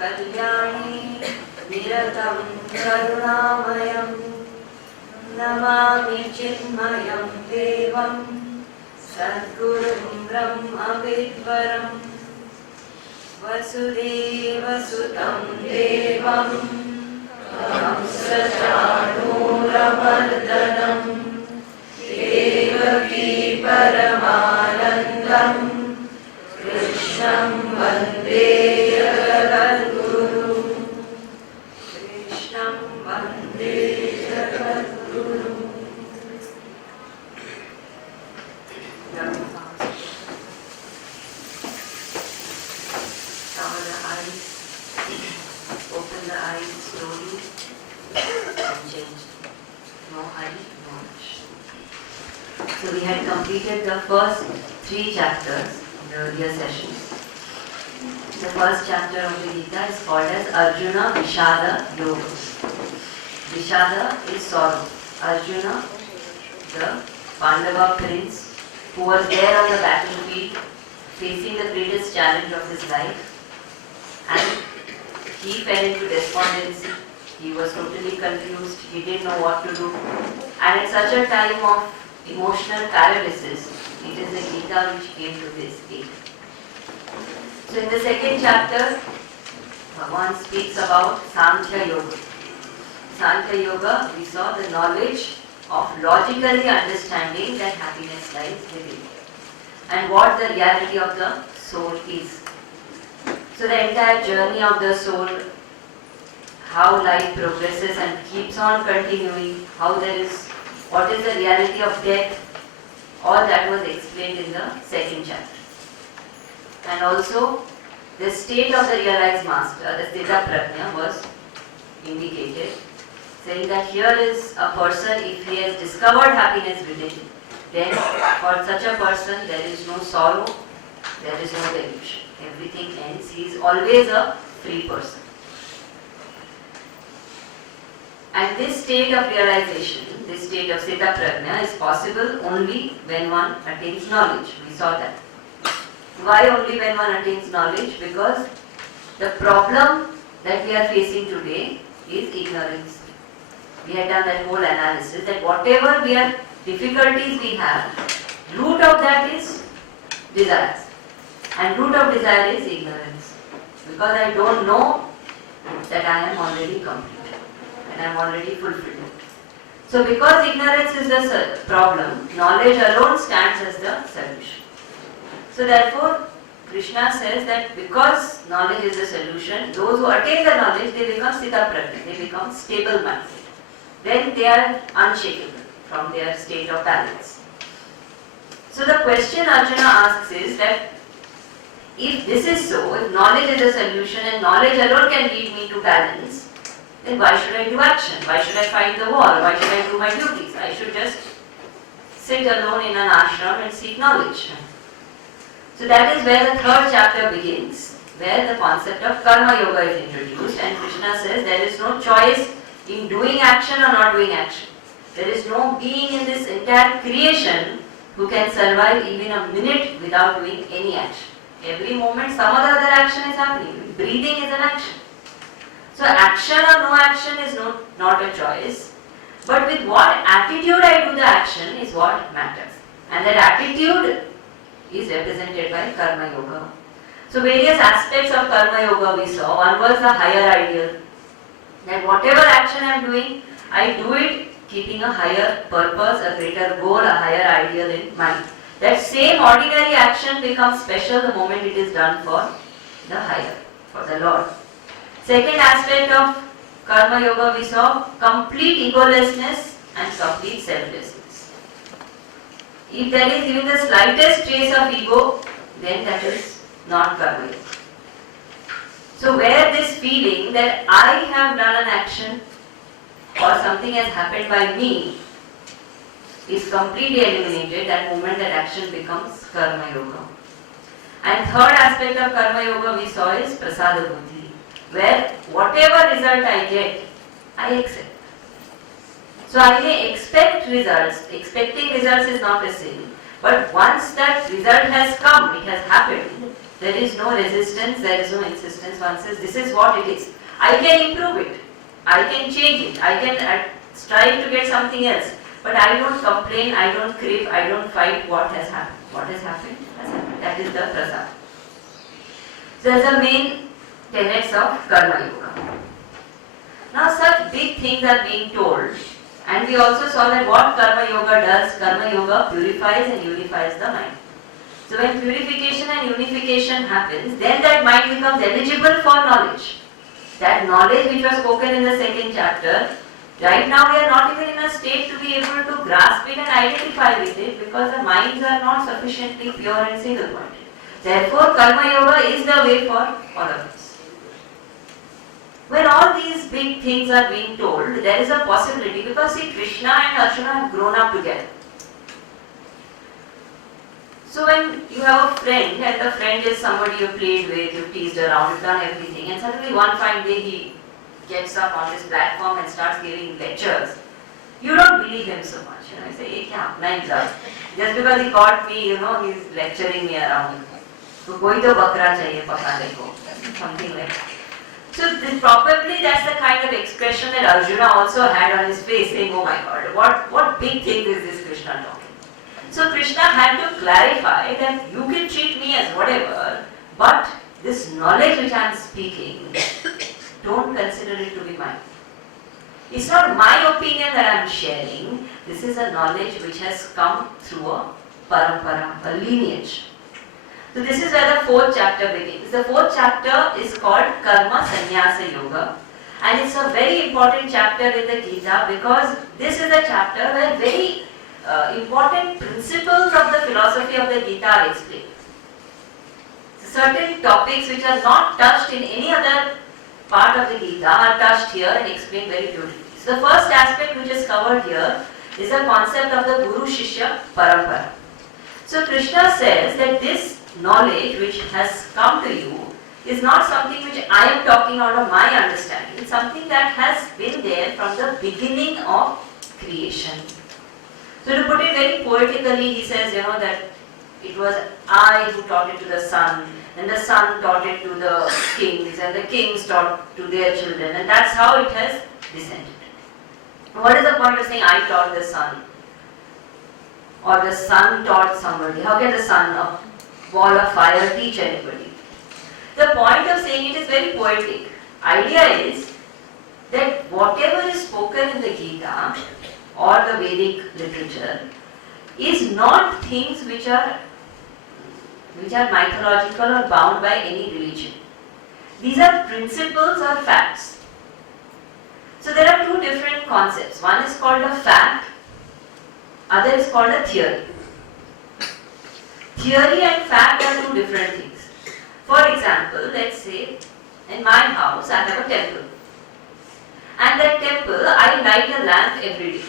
कल्याणे निरतं करुणामयं नमामि चिन्मयं देवं सद्गुरुं ब्रह्मविद्वरं वसुदेवसुतं देवं कंसचाणूरमर्दनं देवकी परमानन्दं कृष्णं वन्दे जगद्गुरुं कृष्णं वन्दे जगद्गुरुं Cover the eyes, open the eyes slowly and change. No hurry, no rush. So we had completed the first 3 chapters in the earlier sessions. The first chapter of the Gita is called as Arjuna Vishada Yoga. Vishada is sorrow. Arjuna, the Pandava prince who was there on the battlefield facing the greatest challenge of his life, and he fell into despondency. He was totally confused. He didn't know what to do. And at such a time of emotional paralysis, it is the Gita which came to his aid. So in the second chapter, Bhagavan speaks about Sankhya Yoga. Sankhya Yoga, we saw the knowledge of logically understanding that happiness lies within, and what the reality of the soul is. So the entire journey of the soul, how life progresses and keeps on continuing, what is the reality of death, all that was explained in the second chapter. And also the state of the realized master, the Sthita Prajna, was indicated, saying that here is a person, if he has discovered happiness within, then for such a person there is no sorrow, there is no delusion. Everything ends. He is always a free person. And this state of realization, this state of Sthita Prajna is possible only when one attains knowledge. We saw that. Why only when one attains knowledge? Because the problem that we are facing today is ignorance. We had done that whole analysis that whatever difficulties we have, root of that is desires. And root of desire is ignorance. Because I don't know that I am already complete and I am already fulfilled. So because ignorance is the problem, knowledge alone stands as the solution. So therefore, Krishna says that because knowledge is the solution, those who attain the knowledge, they become Sthita Prajna, they become stable-minded. Then they are unshakable from their state of balance. So the question Arjuna asks is that if this is so, if knowledge is the solution and knowledge alone can lead me to balance, then why should I do action? Why should I fight the war? Why should I do my duties? I should just sit alone in an ashram and seek knowledge. So that is where the third chapter begins, where the concept of Karma Yoga is introduced, and Krishna says there is no choice in doing action or not doing action. There is no being in this entire creation who can survive even a minute without doing any action. Every moment some other action is happening. Breathing is an action. So action or no action is not a choice. But with what attitude I do the action is what matters. And that attitude is represented by Karma Yoga. So various aspects of Karma Yoga we saw. One was the higher ideal. That whatever action I am doing, I do it keeping a higher purpose, a greater goal, a higher ideal in mind. That same ordinary action becomes special the moment it is done for the higher, for the Lord. Second aspect of Karma Yoga we saw complete egolessness and complete selflessness. If there is even the slightest trace of ego, then that is not Karma Yoga. So where this feeling that I have done an action or something has happened by me is completely eliminated, that moment that action becomes Karma Yoga. And third aspect of Karma Yoga we saw is Prasada Buddhi, where whatever result I get, I accept. So I may expect results. Expecting results is not a sin. But once that result has come, it has happened, There is no resistance, there is no insistence. One says, this is what it is. I can improve it. I can change it. I can strive to get something else. But I don't complain, I don't crave, I don't fight what has happened. What has happened? Has happened. That is the prasad. So that's the main tenets of Karma Yoga. Now such big things are being told, and we also saw that what Karma Yoga does, Karma Yoga purifies and unifies the mind. So when purification and unification happens, then that mind becomes eligible for knowledge. That knowledge which was spoken in the second chapter, right now we are not even in a state to be able to grasp it and identify with it because the minds are not sufficiently pure and single pointed. Therefore, Karma Yoga is the way for all of us. When all these big things are being told, there is a possibility because see, Krishna and Arjuna have grown up together. So when you have a friend and the friend is somebody you played with, you teased around, you've done everything, and suddenly one fine day he gets up on this platform and starts giving lectures, you don't believe him so much. You say, hey, kya apna hi job. Just because he caught me, he's lecturing me around. So koi to bakra chahiye pakane ko. Something like that. So probably that's the kind of expression that Arjuna also had on his face, saying, oh my God, what big thing is this Krishna talking? So Krishna had to clarify that you can treat me as whatever, but this knowledge which I am speaking, don't consider it to be mine. It's not my opinion that I am sharing, this is a knowledge which has come through a parampara, a lineage. So this is where the fourth chapter begins. The fourth chapter is called Karma Sannyasa Yoga, and it's a very important chapter in the Gita because this is a chapter where very important principles of the philosophy of the Gita are explained. Certain topics which are not touched in any other part of the Gita are touched here and explained very beautifully. So the first aspect which is covered here is the concept of the Guru Shishya Parampara. So Krishna says that this knowledge which has come to you is not something which I am talking out of my understanding. It's something that has been there from the beginning of creation. So to put it very poetically, he says, that it was I who taught it to the sun, and the sun taught it to the kings, and the kings taught to their children, and that's how it has descended. What is the point of saying I taught the sun? Or the sun taught somebody? How can the sun, a ball of fire, teach anybody? The point of saying it is very poetic. Idea is that whatever is spoken in the Gita or the Vedic literature is not things which are mythological or bound by any religion. These are principles or facts. So there are two different concepts. One is called a fact, other is called a theory. Theory and fact are two different things. For example, let's say in my house I have a temple. And that temple I light a lamp every day.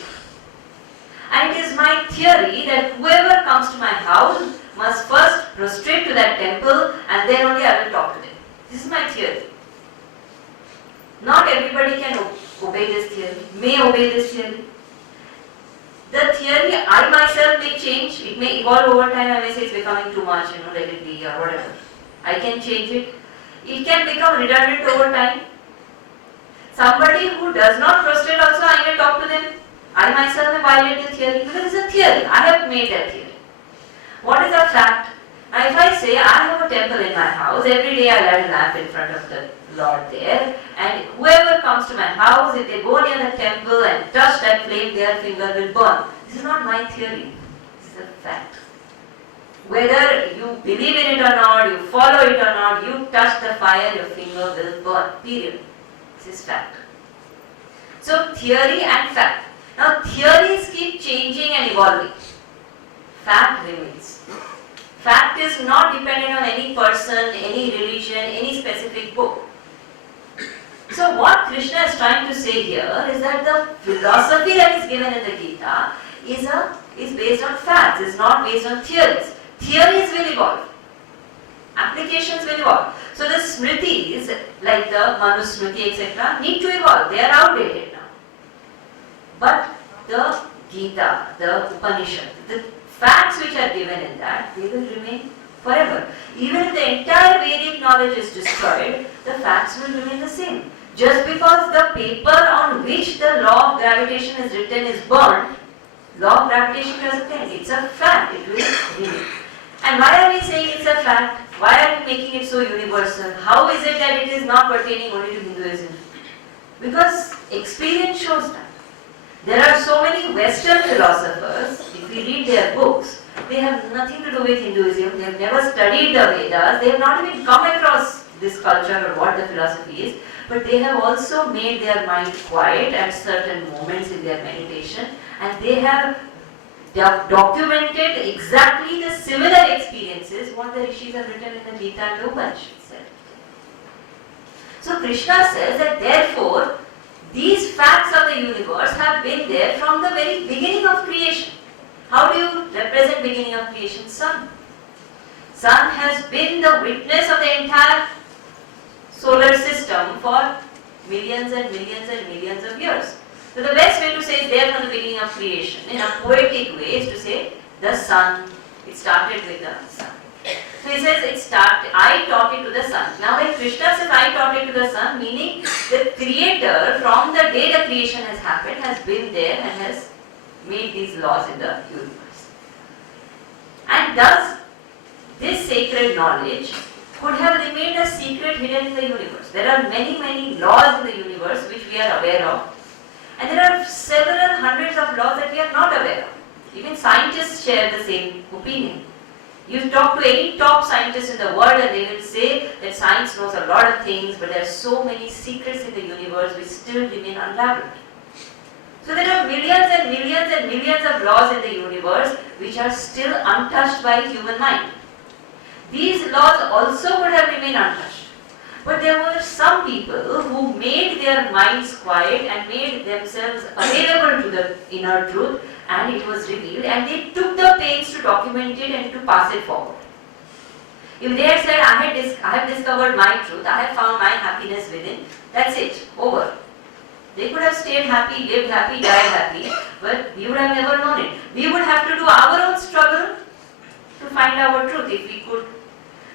And it is my theory that whoever comes to my house must first prostrate to that temple and then only I will talk to them. This is my theory. Not everybody can obey this theory, may obey this theory. The theory I myself may change, it may evolve over time, I may say it's becoming too much, let it be or whatever. I can change it. It can become redundant over time. Somebody who does not prostrate also, I may talk to them. I myself may violate the theory because it's a theory. I have made that theory. What is a fact? Now if I say I have a temple in my house, every day I light a lamp in front of the Lord there, and whoever comes to my house, if they go near the temple and touch that flame, their finger will burn. This is not my theory. This is a fact. Whether you believe in it or not, you follow it or not, you touch the fire, your finger will burn. Period. This is fact. So theory and fact. Now theories keep changing and evolving. Fact remains. Fact is not dependent on any person, any religion, any specific book. So what Krishna is trying to say here is that the philosophy that is given in the Gita is based on facts, is not based on theories. Theories will evolve. Applications will evolve. So the smritis, like the Manusmriti, etc., need to evolve. They are outdated now. But the Gita, the Upanishad, the facts which are given in that, they will remain forever. Even if the entire Vedic knowledge is destroyed, the facts will remain the same. Just because the paper on which the law of gravitation is written is burned, law of gravitation doesn't end. It's a fact. It will remain. And why are we saying it's a fact? Why are we making it so universal? How is it that it is not pertaining only to Hinduism? Because experience shows that. There are so many Western philosophers, if we read their books, they have nothing to do with Hinduism, they have never studied the Vedas, they have not even come across this culture or what the philosophy is, but they have also made their mind quiet at certain moments in their meditation, and they have documented exactly the similar experiences what the rishis have written in the Gita and the Upanishads. So Krishna says that therefore, these facts of the universe have been there from the very beginning of creation. How do you represent beginning of creation? Sun. Sun has been the witness of the entire solar system for millions and millions and millions of years. So the best way to say is there from the beginning of creation. In a poetic way is to say the sun. It started with the sun. So he says I taught it to the sun. Now when Krishna says I taught it to the sun, meaning the creator from the day the creation has happened has been there and has made these laws in the universe. And thus this sacred knowledge could have remained a secret hidden in the universe. There are many, many laws in the universe which we are aware of. And there are several hundreds of laws that we are not aware of. Even scientists share the same opinion. You talk to any top scientist in the world and they will say that science knows a lot of things, but there are so many secrets in the universe which still remain unraveled. So there are millions and millions and millions of laws in the universe which are still untouched by human mind. These laws also would have remained untouched. But there were some people who made their minds quiet and made themselves available to the inner truth, and it was revealed, and they took the pains to document it and to pass it forward. If they had said, I have discovered my truth, I have found my happiness within, that's it, over. They could have stayed happy, lived happy, died happy, but we would have never known it. We would have to do our own struggle to find our truth if we could.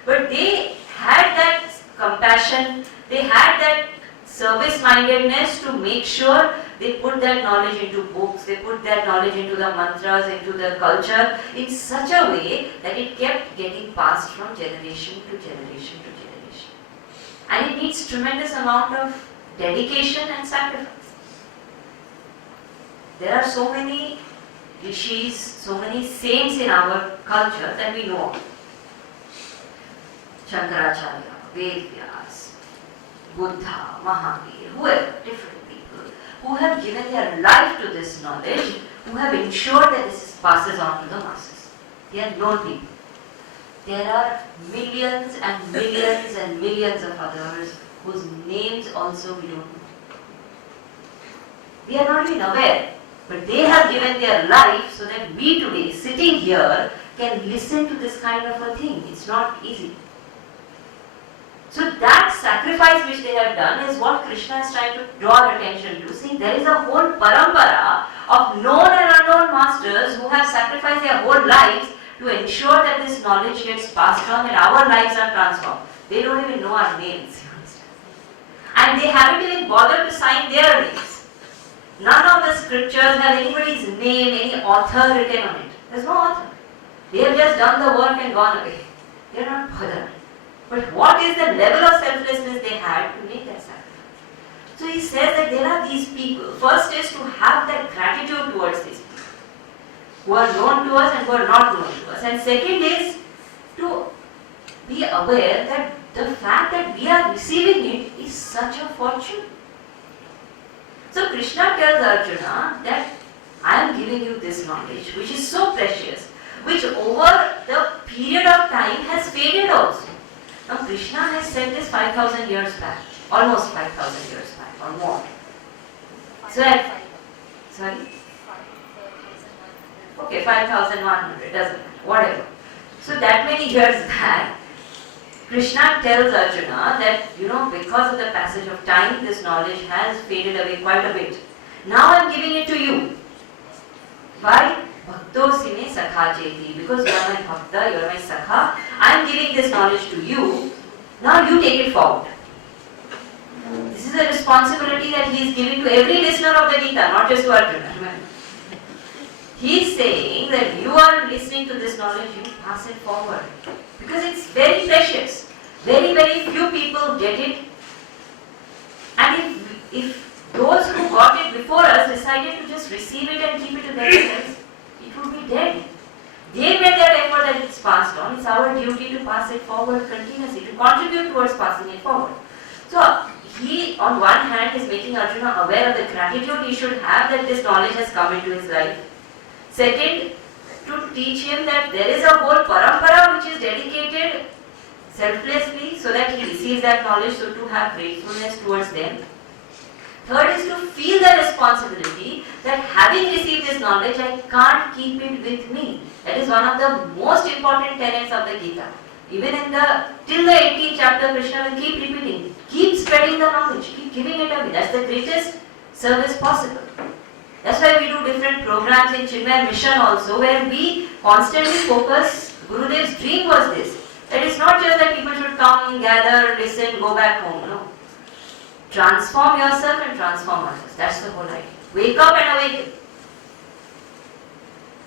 But they had that compassion, they had that service-mindedness to make sure they put that knowledge into books, they put that knowledge into the mantras, into the culture in such a way that it kept getting passed from generation to generation to generation. And it needs tremendous amount of dedication and sacrifice. There are so many rishis, so many saints in our culture that we know of. Shankaracharya, Vedyas, Buddha, Mahavir, whoever, different people who have given their life to this knowledge, who have ensured that this passes on to the masses. They are known people. There are millions and millions and millions of others whose names also we don't know. We are not even aware, but they have given their life so that we today, sitting here, can listen to this kind of a thing. It's not easy. So that sacrifice which they have done is what Krishna is trying to draw attention to. See, there is a whole parampara of known and unknown masters who have sacrificed their whole lives to ensure that this knowledge gets passed on and our lives are transformed. They don't even know our names, you understand? And they haven't even bothered to sign their names. None of the scriptures have anybody's name, any author written on it. There's no author. They have just done the work and gone away. They are not bothered. But what is the level of selflessness they had to make that sacrifice? So he says that there are these people. First is to have that gratitude towards these people who are known to us and who are not known to us. And second is to be aware that the fact that we are receiving it is such a fortune. So Krishna tells Arjuna that I am giving you this knowledge which is so precious, which over the period of time has faded also. Now Krishna has said this 5,000 years back, almost 5,000 years back or more. So, sorry? Okay, 5,100, doesn't matter, whatever. So that many years back, Krishna tells Arjuna that, because of the passage of time, this knowledge has faded away quite a bit. Now I am giving it to you. Why? Bhakto sime sakha jeti. Because you are my bhakta, you are my sakha. I am giving this knowledge to you, now you take it forward. This is a responsibility that he is giving to every listener of the Gita, not just to Arjuna. He is saying that you are listening to this knowledge, you pass it forward. Because it's very precious. Very, very few people get it. And if those who got it before us decided to just receive it and keep it to themselves, it would be dead. They made that effort that it's passed on. It's our duty to pass it forward continuously, to contribute towards passing it forward. So, he on one hand is making Arjuna aware of the gratitude he should have that this knowledge has come into his life. Second, to teach him that there is a whole parampara which is dedicated selflessly so that he receives that knowledge, so to have gratefulness towards them. Third is to feel the responsibility that having received this knowledge, I can't keep it with me. That is one of the most important tenets of the Gita. Even till the 18th chapter, Krishna will keep repeating, keep spreading the knowledge, keep giving it away. That's the greatest service possible. That's why we do different programs in Chinmay Mission also, where we constantly focus. Gurudev's dream was this. That it's not just that people should come, gather, listen, go back home. No. Transform yourself and transform others. That's the whole idea. Wake up and awaken.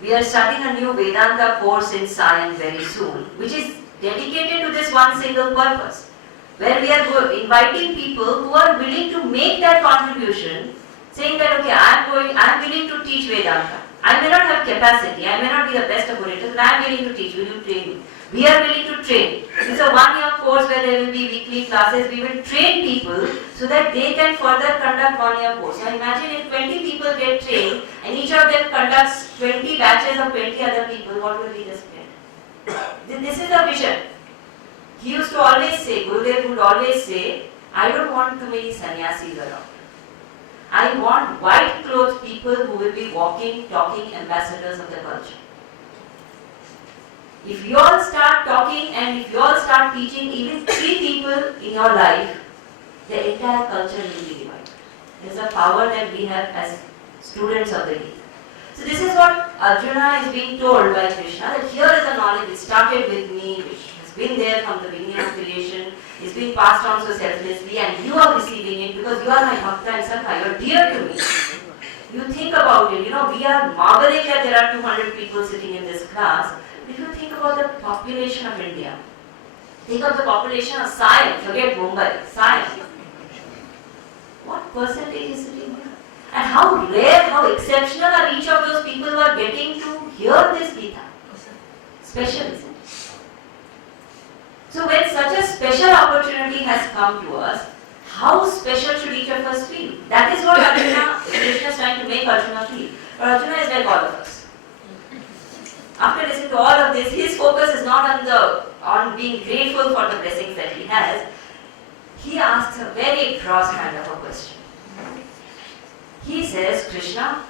We are starting a new Vedanta course in Sion very soon, which is dedicated to this one single purpose, where we are inviting people who are willing to make that contribution, saying that okay, I am willing to teach Vedanta. I may not have capacity, I may not be the best of orators, but I am willing to teach. Will you train me? We are willing to train. It's a one-year course where there will be weekly classes. We will train people so that they can further conduct one-year course. Now imagine if 20 people get trained and each of them conducts 20 batches of 20 other people, what will be the spread? This is the vision. He used to always say, Gurudev would always say, I don't want too many sannyasis around. I want white clothed people who will be walking, talking ambassadors of the culture. If you all start talking and if you all start teaching even 3 people in your life, the entire culture will be divided. There is a power that we have as students of the Gita. So this is what Arjuna is being told by Krishna, that here is the knowledge which started with me, which has been there from the beginning of creation, is being passed on so selflessly, and you are receiving it because you are my Bhakta and Sakha, you are dear to me. You think about it, we are marveling that there are 200 people sitting in this class. If you think about the population of India, think of the population of Sion, forget Mumbai, Sion. What percentage is sitting here? And how rare, how exceptional are each of those people who are getting to hear this Gita? Special, isn't it? So when such a special opportunity has come to us, how special should each of us feel? That is what Krishna is trying to make Arjuna feel. But Arjuna is like all of us. After listening to all of this, his focus is not on being grateful for the blessings that he has. He asks a very gross kind of a question. He says, Krishna,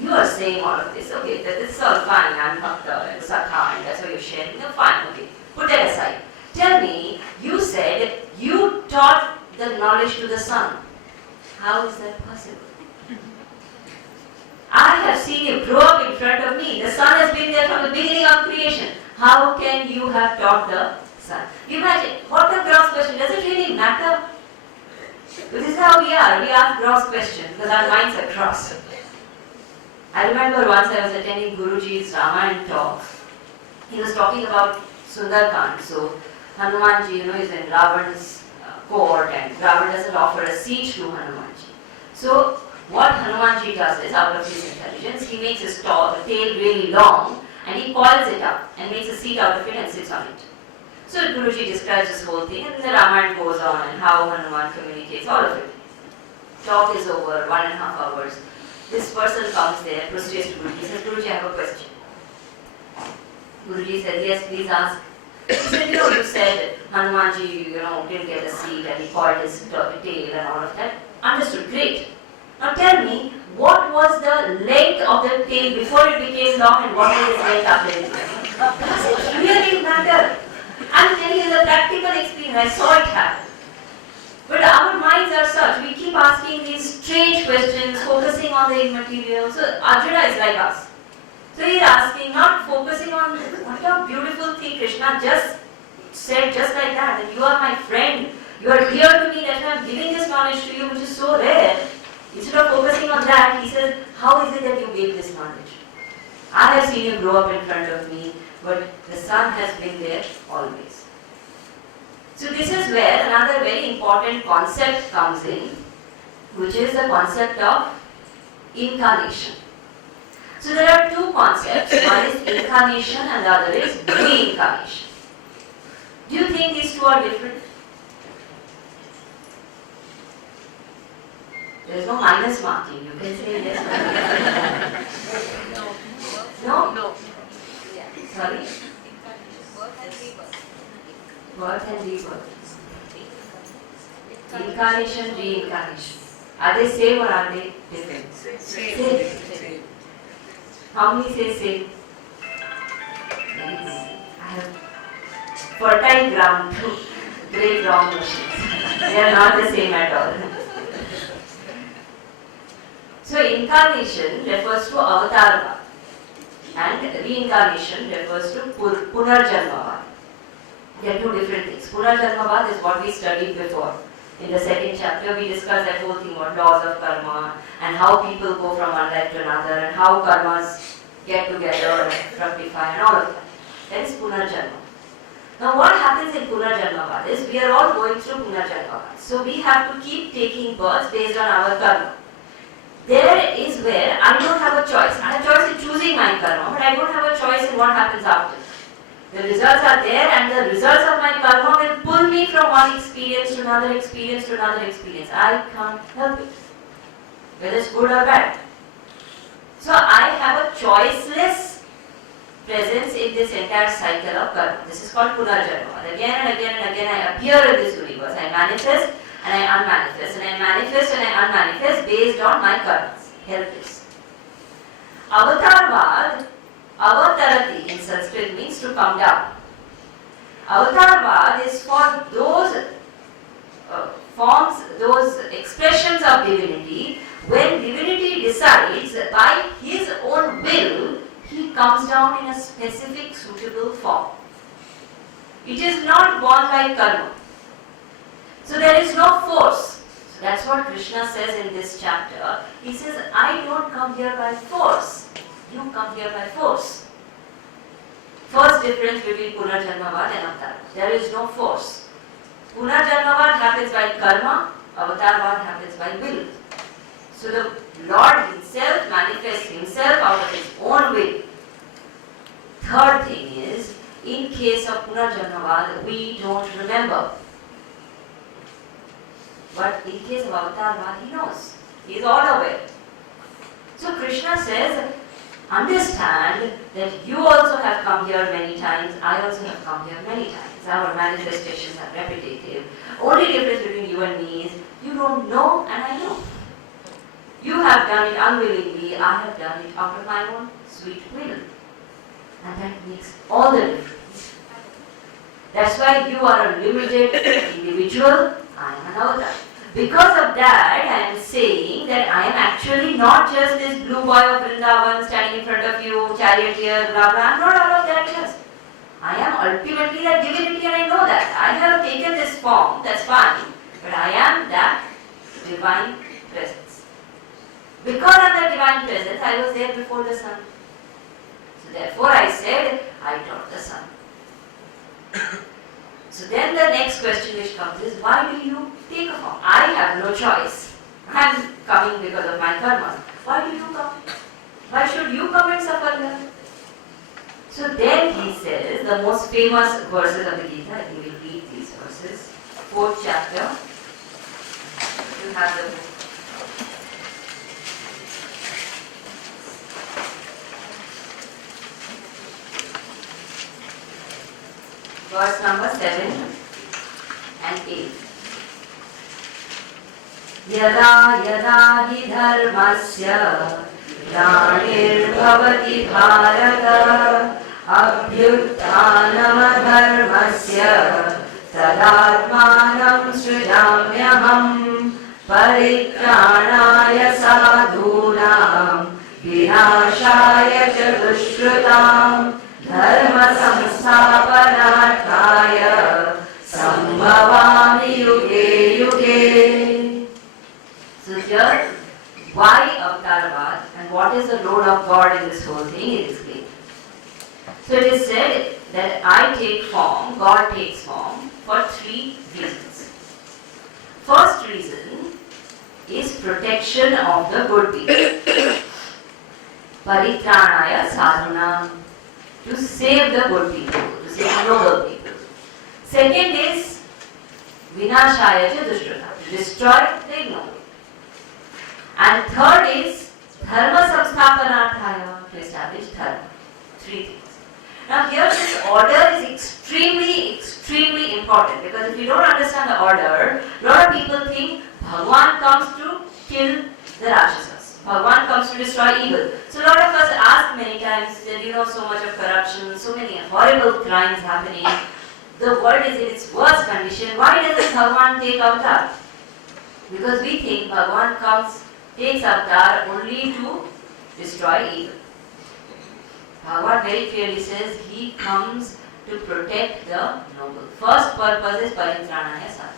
you are saying all of this. Okay, this is all fine. I'm Bhakta and Sakha and that's what you're sharing. No, fine, okay. Put that aside. Tell me, you said you taught the knowledge to the sun. How is that possible? I have seen you grow up in front of me. The sun has been there from the beginning of creation. How can you have taught the sun? Imagine, what a gross question. Does it really matter? This is how we are. We ask gross questions because our minds are gross. I remember once I was attending Guruji's Ramayana talk. He was talking about Sundarkand. So, Hanumanji, is in Ravan's court and Ravan doesn't offer a seat to Hanumanji. So, what Hanumanji does is, out of his intelligence, he makes his tail really long and he coils it up and makes a seat out of it and sits on it. So Guruji describes this whole thing and then the Ramayana goes on and how Hanuman communicates, all of it. Talk is over, 1.5 hours. This person comes there, prostrates to Guruji, says, Guruji, I have a question. Guruji says, yes, please ask. He said, you said Hanumanji, didn't get a seat and he coiled his tail and all of that. Understood, great. Now tell me, what was the length of the tail before it became long and what was its length after it became long? Does it really matter? I'm telling you the practical experience, I saw it happen. But our minds are such, we keep asking these strange questions, focusing on the immaterial. So Arjuna is like us. So he is asking, not focusing on what a beautiful thing Krishna just said, just like that you are my friend, you are dear to me, that's why I am giving this knowledge to you, which is so rare. Instead of focusing on that, he says, how is it that you gave this knowledge? I have seen you grow up in front of me, but the sun has been there always. So this is where another very important concept comes in, which is the concept of incarnation. So there are two concepts, one is incarnation and the other is reincarnation. Do you think these two are different? There is no minus marking, you can say yes. No? No. Sorry? Birth and rebirth. Incarnation, reincarnation. Are they same or are they different? Same. How many say same? Nice. I have fertile ground to great wrong machines. They are not the same at all. So incarnation refers to avatarva and reincarnation refers to punarjanmavad. They are two different things. Punarjanmavad is what we studied before. In the second chapter, we discussed that whole thing about laws of karma and how people go from one life to another and how karmas get together and fructify and all of that. That is Punarjanma. Now what happens in Punarjanmavad is we are all going through Punarjanmavad. So we have to keep taking births based on our karma. There is where I don't have a choice. I have a choice in choosing my karma, but I don't have a choice in what happens after. The results are there and the results of my karma will pull me from one experience to another experience to another experience. I can't help it, whether it's good or bad. So I have a choiceless presence in this entire cycle of karma. This is called Punarjanma. Again and again and again I appear in this universe. I manifest and I unmanifest and I manifest and I unmanifest based on my karmas. Helpless. Avatarvad, avatarati in Sanskrit means to come down. Avatarvad is for those forms, those expressions of divinity, when divinity decides by his own will, he comes down in a specific suitable form. It is not born by karma. So there is no force. So that's what Krishna says in this chapter. He says, I don't come here by force. You come here by force. First difference between Punarjanmavad and Avatarvad. There is no force. Punarjanmavad happens by karma, Avatarvad happens by will. So the Lord himself manifests himself out of his own will. Third thing is, in case of Punarjanmavad, we don't remember. But in case of Avatarvad, he knows. He is all aware. So Krishna says, understand that you also have come here many times, I also have come here many times. Our manifestations are repetitive. Only difference between you and me is, you don't know and I know. You have done it unwillingly, I have done it out of my own sweet will. And that makes all the difference. That's why you are a limited individual, I am an avatar. Because of that, I am saying that I am actually not just this blue boy of Vrindavan standing in front of you, charioteer, blah blah. I am not all of that just. I am ultimately that divinity and I know that. I have taken this form, that's fine. But I am that divine presence. Because of that divine presence, I was there before the sun. So therefore I said, I taught the sun. So then the next question which comes is, why do you take a form? I have no choice. I am coming because of my karma. Why do you come? Why should you come and suffer here? So then he says, the most famous verses of the Gita, he will read these verses. 4th chapter. You have the book. Verse number 7 and 8. Yada yada hi dharmasya glanirvavati bharata abhyutthanamadharmasya tadatmanam srijamyaham paritranaya sadhunam विनाशाय च दुष्कृतां धर्म संस्थापनार्थाय संभवामि युगे युगे. So here, why Avatarvad and what is the role of God in this whole thing is explained. So it is said that I take form, God takes form for three reasons. First reason is protection of the good people. Paritranaya sadhunam, to save the good people, to save the noble people. Second is vinashaya cha dushkrita, to destroy the ignorant. And third is dharma samsthapanarthaya, to establish dharma. Three things. Now here this order is extremely important, because if you don't understand the order, a lot of people think Bhagwan comes to kill the Rakshasas. Bhagwan comes to destroy evil. So a lot of us ask many times that so much of corruption, so many horrible crimes happening, the world is in its worst condition, why doesn't Bhagwan take avatar? Because we think Bhagwan takes avatar only to destroy evil. Bhagwan very clearly says he comes to protect the noble. First purpose is paritranaya sadhana.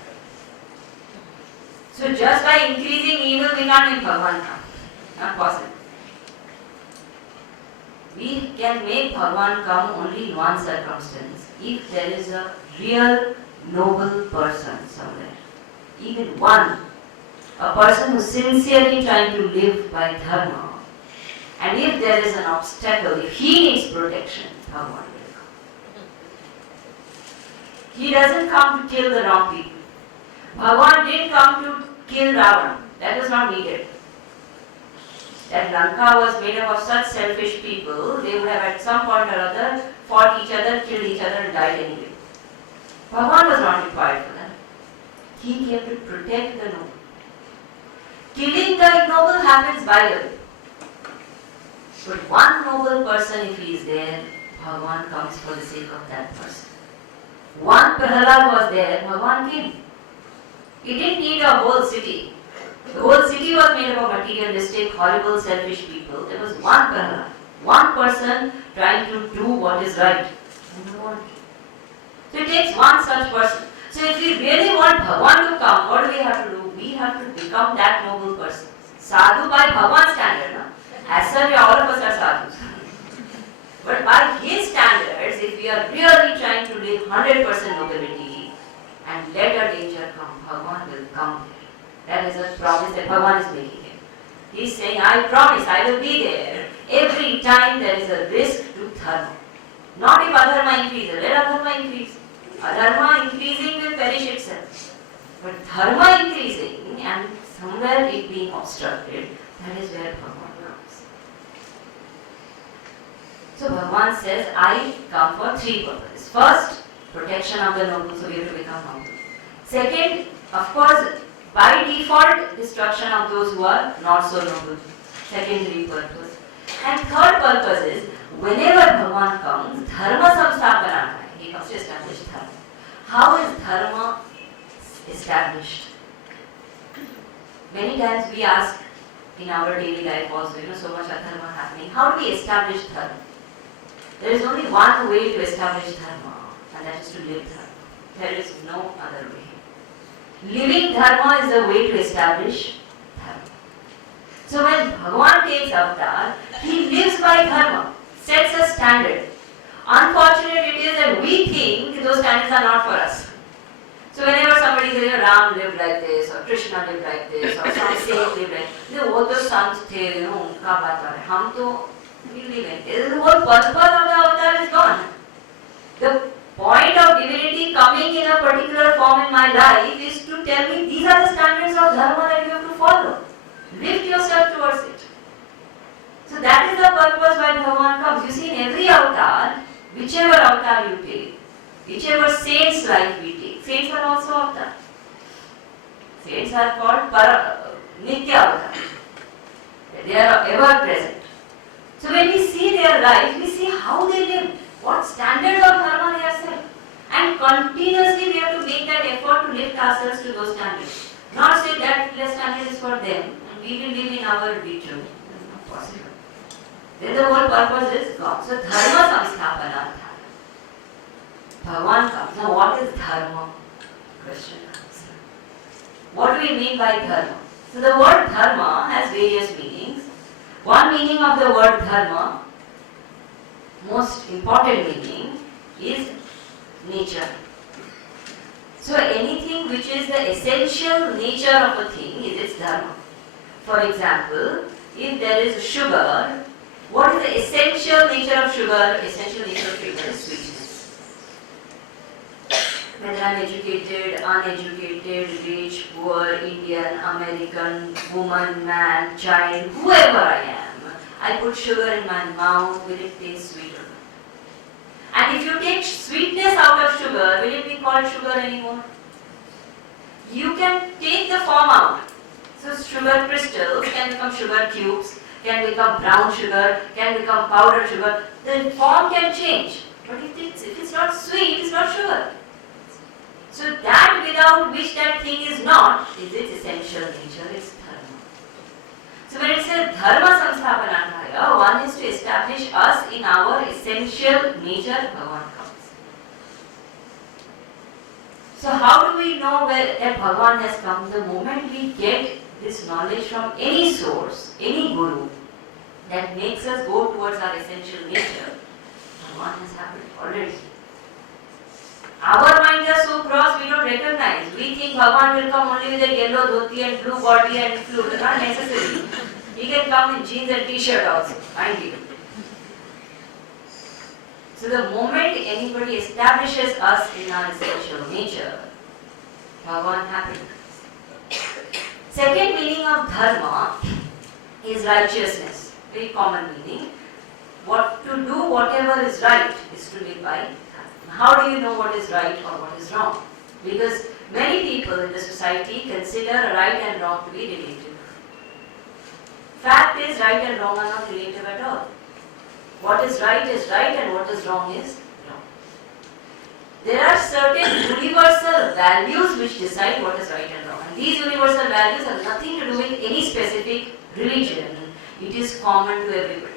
So just by increasing evil we can't make Bhagwan come. Not possible. We can make Bhagwan come only in one circumstance, if there is a real noble person somewhere. Even one. A person who is sincerely trying to live by dharma. And if there is an obstacle, if he needs protection, Bhagwan will come. He doesn't come to kill the wrong people. Bhagwan didn't come to kill Ravana. That was not needed. That Lanka was made up of such selfish people, they would have at some point or other fought each other, killed each other and died anyway. Bhagwan was not required for that. He came to protect the noble. Killing the ignoble happens by the way. But one noble person, if he is there, Bhagwan comes for the sake of that person. One Prahalad was there, Bhagwan came. He didn't need a whole city. The whole city was made up of materialistic, horrible, selfish people. There was one Prahalad, one person trying to do what is right. So it takes one such person. So if we really want Bhagwan to come, what do we have to do? We have to become that noble person. Sadhu by Bhagwan's standard, no? As such, all of us are sadhus. But by his standards, if we are really trying to live 100% nobility and let a danger come, Bhagwan will come here. That is a promise that Bhagwan is making him. He is saying, I promise I will be there every time there is a risk to dharma. Not if adharma increases. Let adharma increase. Adharma increasing will perish itself. But dharma increasing and somewhere it being obstructed, that is where Bhagwan comes. So Bhagwan says, I come for three purposes. First, protection of the noble, so we have to become noble. Second, of course, by default, destruction of those who are not so noble. Secondary purpose. And third purpose is, whenever Bhagwan comes, dharma samsthapanarthaya. He comes to establish dharma. How is dharma established? Many times we ask in our daily life also, so much adharma happening. How do we establish dharma? There is only one way to establish dharma, and that is to live dharma. There is no other way. Living dharma is the way to establish dharma. So when Bhagwan takes avatar, he lives by dharma, sets a standard. Unfortunate it is that we think those standards are not for us. So whenever somebody says, Ram lived like this, or Krishna lived like this, or some saint lived like this, वो तो संत थे, उनका बात है. हम तो we live in. The whole purpose of the avatar is gone. The point of divinity coming in a particular form in my life is to tell me these are the standards of dharma that you have to follow. Lift yourself towards it. So that is the purpose why Bhagwan comes. You see, in every avatar, whichever avatar you take, whichever saint's life we take, saints are also avatar. Saints are called Nitya avatar. They are ever present. So when we see their life, we see how they live, what standards of dharma they have set. And continuously we have to make that effort to lift ourselves to those standards. Not say that the standard is for them and we will live in our ritual. That's not possible. then the whole purpose is gone. So dharma samsthapanarthaya. Bhagavan comes. Now what is dharma? Question comes. What do we mean by dharma? So the word dharma has various meanings. One meaning of the word dharma, most important meaning, is nature. So anything which is the essential nature of a thing is its dharma. For example, if there is sugar, what is the essential nature of sugar? Essential nature of sugar is sweetness. Whether I am educated, uneducated, rich, poor, Indian, American, woman, man, child, whoever I am, I put sugar in my mouth, will it taste sweeter? And if you take sweetness out of sugar, will it be called sugar anymore? You can take the form out. So sugar crystals can become sugar cubes, can become brown sugar, can become powdered sugar. The form can change. But if it's not sweet, it's not sugar. So that without which that thing is not, is its essential nature, its dharma. So when it says dharma samsthapanarthaya, one is to establish us in our essential nature, Bhagavan comes. So how do we know that Bhagavan has come? The moment we get this knowledge from any source, any guru, that makes us go towards our essential nature, Bhagavan has happened already. Our minds are so cross, we don't recognize. We think Bhagavan will come only with a yellow dhoti and blue body and flute. Not necessary. He can come in jeans and t-shirt also. Mind you. So the moment anybody establishes us in our essential nature, Bhagavan happens. Second meaning of dharma is righteousness. Very common meaning. What to do whatever is right is to live by dharma. How do you know what is right or what is wrong? Because many people in the society consider right and wrong to be relative. Fact is, right and wrong are not relative at all. What is right and what is wrong is wrong. There are certain universal values which decide what is right and wrong. And these universal values have nothing to do with any specific religion. It is common to everybody.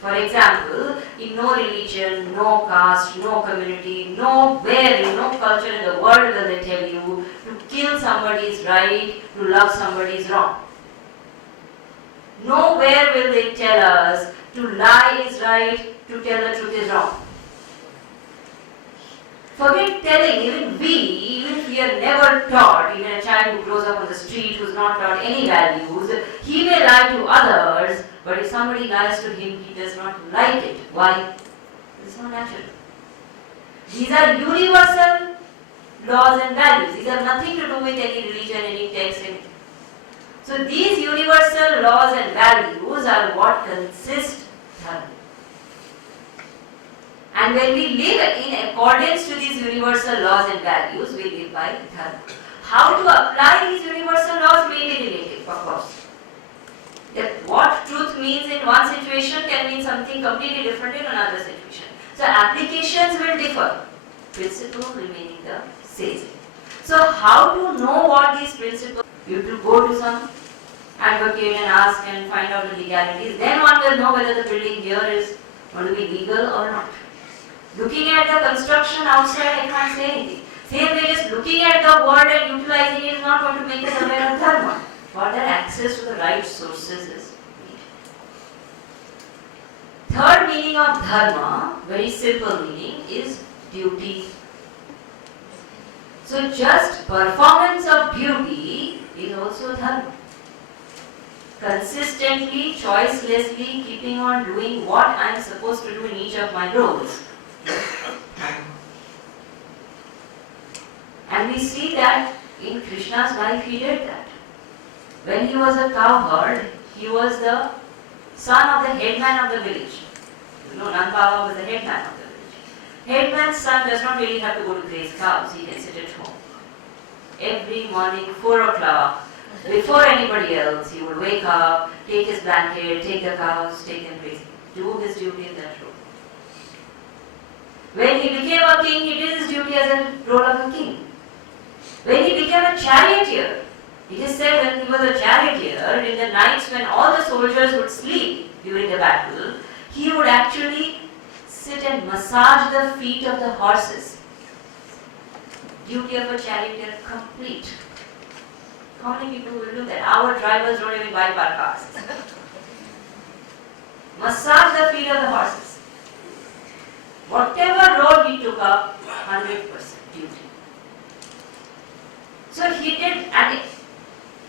For example, in no religion, no caste, no community, nowhere, in no culture in the world will they tell you to kill somebody is right, to love somebody is wrong. Nowhere will they tell us to lie is right, to tell the truth is wrong. Forget telling, even if we are never taught, even a child who grows up on the street who is not taught any values, he may lie to others, but if somebody lies to him, he does not like it. Why? It is not natural. These are universal laws and values. These have nothing to do with any religion, any text, anything. So these universal laws and values are what consist dharma. And when we live in accordance to these universal laws and values, we live by dharma. How to apply these universal laws may be relative, of course. That what truth means in one situation can mean something completely different in another situation. So applications will differ, principle remaining the same. So how to know what these principles? You have to go to some advocate and ask and find out the legalities. Then one will know whether the building here is going to be legal or not. Looking at the construction outside, I can't say anything. Same way, just looking at the word and utilizing it is not going to make us aware of dharma. For that, access to the right sources is needed. Third meaning of dharma, very simple meaning, is duty. So just performance of duty is also dharma. Consistently, choicelessly keeping on doing what I am supposed to do in each of my roles. And we see that in Krishna's life he did that. When he was a cowherd, he was the son of the headman of the village. You know, Nand was the headman of the village. Headman's son does not really have to go to graze cows, he can sit at home. Every morning, 4 o'clock, before anybody else, he would wake up, take his blanket, take the cows, take them grazing, do his duty in that role. When he became a king, he did his duty as a role of a king. When he became a charioteer, it is said when he was a charioteer, in the nights when all the soldiers would sleep, during the battle, he would actually sit and massage the feet of the horses. Duty of a charioteer complete. How many people will do that? Our drivers don't even wipe our cars. Massage the feet of the horses. Whatever road he took up, 100% duty. So he did, and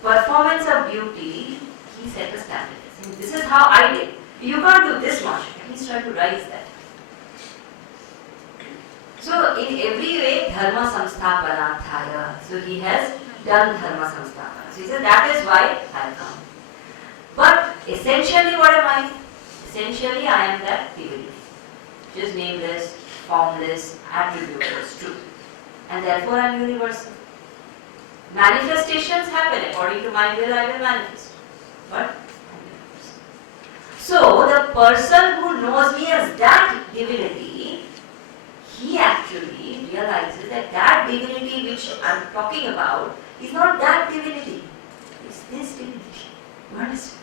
performance of beauty, he set the standard. This is how I did. You can't do this much. At least try to rise that. So in every way, dharma samsthapanarthaya. So he has done dharma samsthapana. So he said that is why I have come. But essentially what am I? Essentially I am that divinity. Which is nameless, formless, attributeless, truth. And therefore I am universal. Manifestations happen according to my will, I will manifest. But I am universal. So the person who knows me as that divinity, he actually realizes that that divinity which I am talking about is not that divinity. It's this divinity. You understand?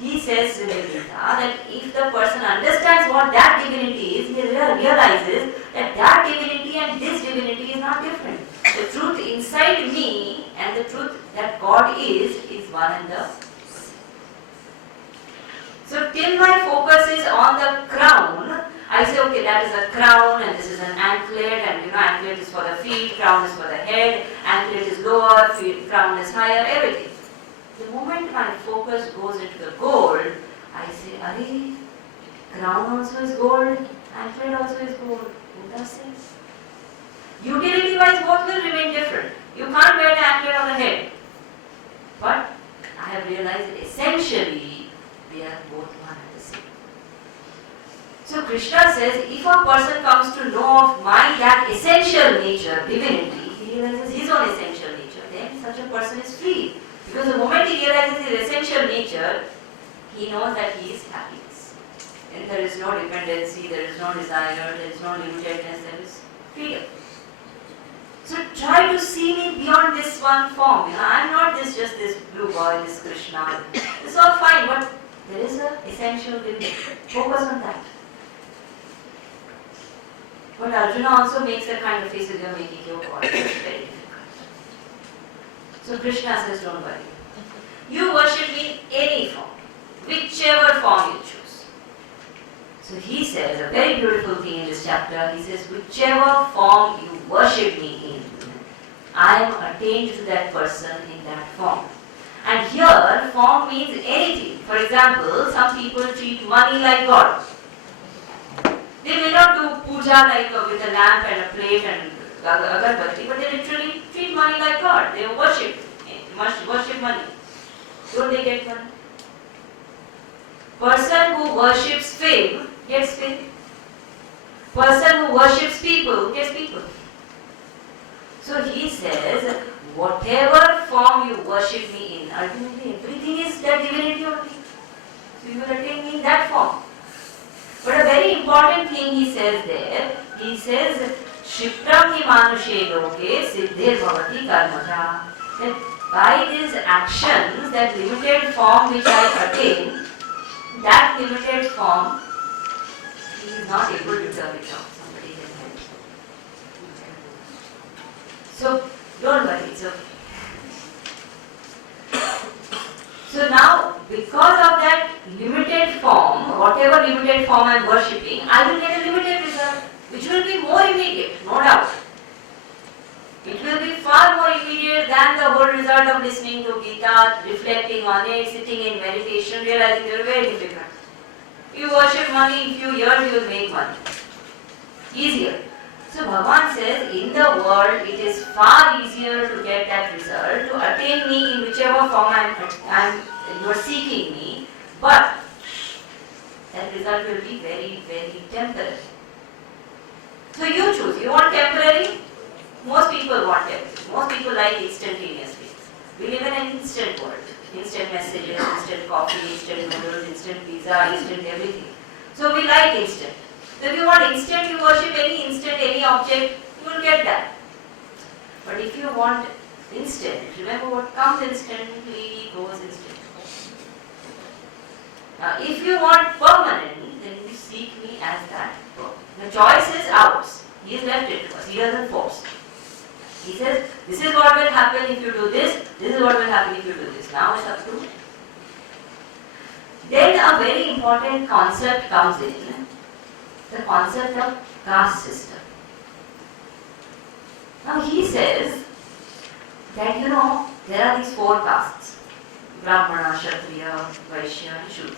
He says in the Gita that if the person understands what that divinity is, he realizes that that divinity and this divinity is not different. The truth inside me and the truth that God is one and the same. So till my focus is on the crown, I say, okay, that is a crown and this is an anklet, and anklet is for the feet, crown is for the head, anklet is lower, crown is higher, everything. The moment my focus goes into the gold, I say, Arey, crown also is gold, anklet also is gold. Who does this? Utility-wise, both will remain different. You can't wear the anklet on the head. But I have realized that essentially, they are both one and the same. So Krishna says, if a person comes to know of my that essential nature, divinity, he realizes his own essential nature, then such a person is free. Because the moment he realizes his essential nature, he knows that he is happiness. And there is no dependency, there is no desire, there is no limitedness, there is freedom. So try to see me beyond this one form. I am not just this blue boy, this Krishna. This is all fine, but there is an essential divinity. Focus on that. But Arjuna also makes a kind of face that you are making your body very difficult. So Krishna says, don't worry. You worship me in any form, whichever form you choose. So he says a very beautiful thing in this chapter. He says, whichever form you worship me in, I am attained to that person in that form. And here, form means anything. For example, some people treat money like God. They may not do puja like with a lamp and a plate and agarbatti, but they literally treat money like God. They worship money. Don't they get money? Person who worships fame gets fame. Person who worships people gets people. So he says, whatever form you worship me in, ultimately everything is that divinity only. So you will attain me in that form. But a very important thing he says there, he says, Shipram hi manushe loke siddhir bhavati karmaja. That by these actions, that limited form which I attain, that limited form, he is not able to turn it off. Somebody can help. So, don't worry, it's okay. So now, because of that limited form, whatever limited form I am worshipping, I will get a limited result, which will be more immediate, no doubt. It will be far more immediate than the whole result of listening to Gita, reflecting on it, sitting in meditation, realizing they are very difficult. You worship money, in few years you will make money. Easier. So Bhagavan says, in the world it is far easier to get that result, to attain me in whichever form you are seeking me, but that result will be very, very temporary. So you choose. You want temporary? Most people want temporary. Most people like instantaneous things. We live in an instant world. Instant messages, instant coffee, instant noodles, instant pizza, instant everything. So we like instant. So if you want instant, you worship any instant, any object, you will get that. But if you want instant, remember what comes instantly goes instantly. Now, if you want permanent, then you seek me as that. The choice is ours. He has left it to us. He doesn't force. He says, this is what will happen if you do this is what will happen if you do this. Now it's up to you. Then a very important concept comes in, the concept of caste system. Now he says that there are these 4 castes, Brahmana, Kshatriya, Vaishya and Shudra.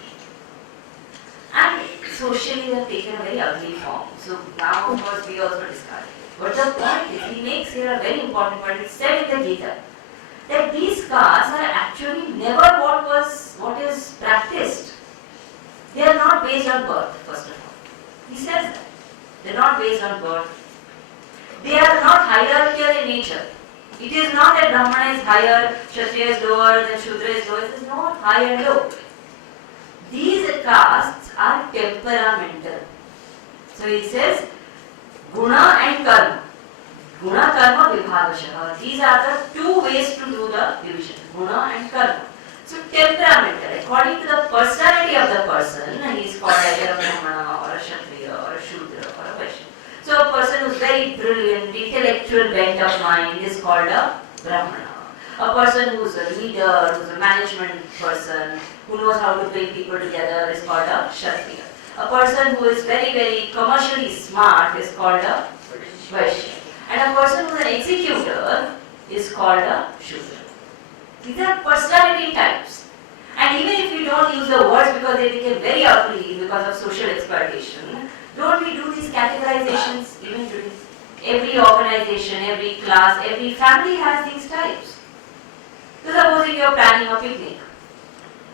And socially they have taken a very ugly form. So now of course we also discard it. But the point is, he makes here a very important point, it's said in the Gita, that these castes are actually never what is practiced. They are not based on birth, first of all. He says that. They are not based on birth. They are not hierarchical in nature. It is not that Brahmana is higher, Kshatriya is lower, then Shudra is lower. It is not high and low. These castes are temperamental. So he says, Guna and Karma. Guna, Karma, Vibhagashaha. These are the 2 ways to do the division. Guna and Karma. So temperamental. According to the personality of the person, he is called either a Brahmana or a Kshatriya or a Shudra or a Vaishya. So a person who is very brilliant, intellectual bent of mind is called a Brahmana. A person who is a leader, who is a management person, who knows how to bring people together is called a Kshatriya. A person who is very, very commercially smart is called a Vaishya. And a person who is an executor is called a Shudra. These are personality types. And even if we don't use the words because they became very ugly because of social exploitation, don't we do these categorizations even today? Every organization, every class, every family has these types. So supposing you are planning a picnic,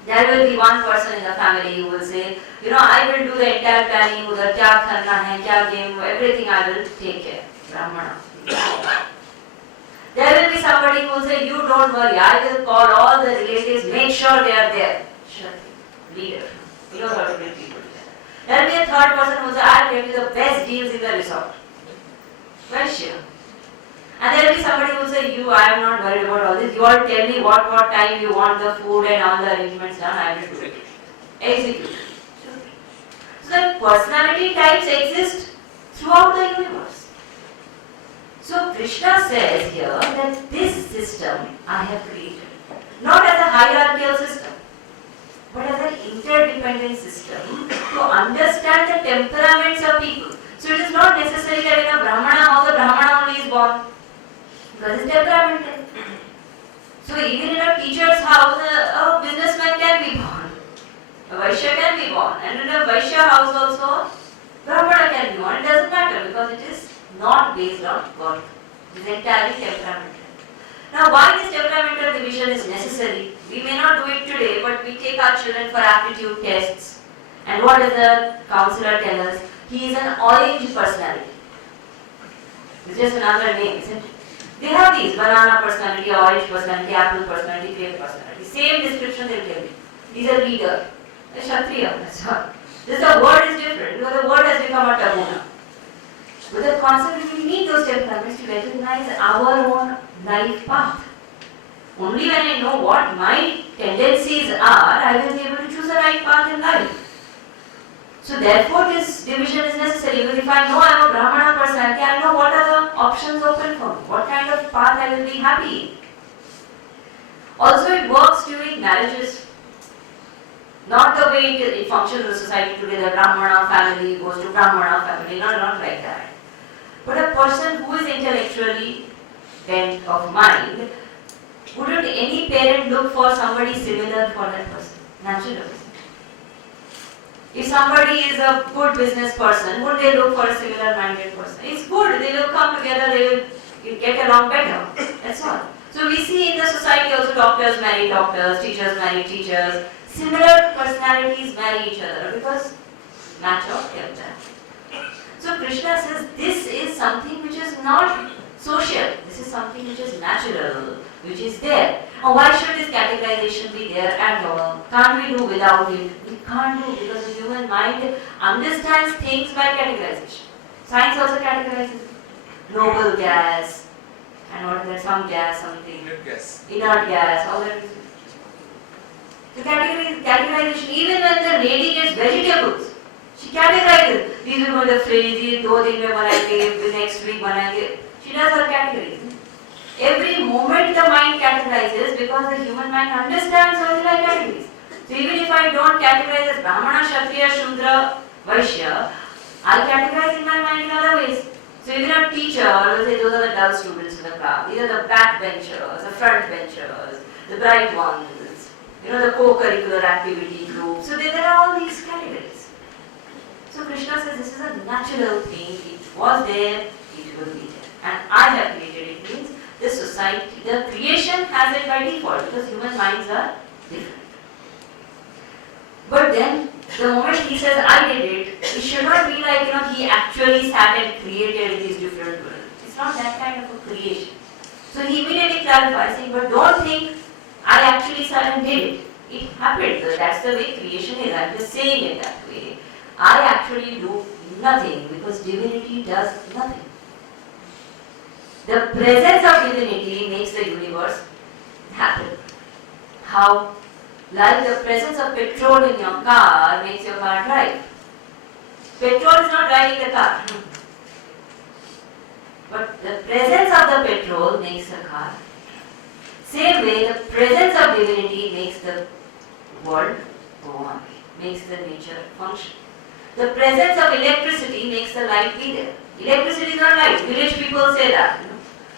there will be one person in the family who will say, I will do the entire planning, udhar kya karna hai, kya game, everything I will take care. Brahmana. There will be somebody who will say, you don't worry, I will call all the relatives, make sure they are there. Leader. He knows how to bring people together. There will be a third person who will say, I will give you the best deals in the resort. Vaishya. And there will be somebody who will say, I am not worried about all this. You all tell me what time you want the food and all the arrangements done, I will do it. Execute. So the personality types exist throughout the universe. So Krishna says here that this system I have created, not as a hierarchical system, but as an interdependent system to understand the temperaments of people. So it is not necessary that in a Brahmana house, a Brahmana only is born, because it is temperamental. So even in a teacher's house, a businessman can be born, a Vaishya can be born, and in a Vaishya house also, Brahmana can be born. It doesn't matter because it is not based on birth. It is entirely temperamental. Now why this temperamental division is necessary? We may not do it today, but we take our children for aptitude tests. And what does the counselor tell us? He is an orange personality. It's just another name, isn't it? They have these, banana personality, orange personality, apple personality, grape personality. Same description they will tell you. He's a leader, a Kshatriya, that's all. Just the word is different because the word has become a taboo. But the concept is we need those temperaments to recognize our own life path. Only when I know what my tendencies are, I will be able to choose the right path in life. So therefore this division is necessary, because if I know I am a Brahmana personality, I know what are the options open for me, what kind of path I will be happy in. Also it works during marriages. Not the way it functions in the society today, the Brahmana family goes to Brahmana family, not like that. But a person who is intellectually bent of mind, wouldn't any parent look for somebody similar for that person? Naturally. If somebody is a good business person, would they look for a similar minded person? It's good, they will come together, they will get along better. That's all. So we see in the society also doctors marry doctors, teachers marry teachers. Similar personalities marry each other because match of character. So Krishna says this is something which is not social. This is something which is natural, which is there. Now why should this categorization be there at all? Can't we do without it? We can't do because the human mind understands things by categorization. Science also categorizes noble gas and what is that? Some gas, something. Inert gas, all that. The category, categorization, even when the lady gets vegetables, she categorizes. These will be the phrase, these 2 दिन में बनाएंगे, next week बनाएंगे. She does her categories. Every moment the mind categorizes because the human mind understands only like categories. So even if I don't categorize as Brahmana, Kshatriya, Shudra, Vaishya, I categorize in my mind in other ways. So even a teacher will say those are the dull students in the class, these are the backbenchers, the front benchers, the bright ones, the co-curricular activity group. So there are all these categories. So Krishna says this is a natural thing, it was there, it will be there. And I have created it means the society, the creation has it by default because human minds are different. But then, the moment he says I did it, it should not be like, he actually sat and created these different worlds. It's not that kind of a creation. So he immediately clarifies saying, but don't think I actually sat and did it. It happened. That's the way creation is. I'm just saying it that way. I actually do nothing because divinity does nothing. The presence of divinity makes the universe happen. How? Like the presence of petrol in your car makes your car drive. Petrol is not driving the car. But the presence of the petrol makes the car. Same way, the presence of divinity makes the world go on, makes the nature function. The presence of electricity makes the light be there. Electricity is not light. Village people say that.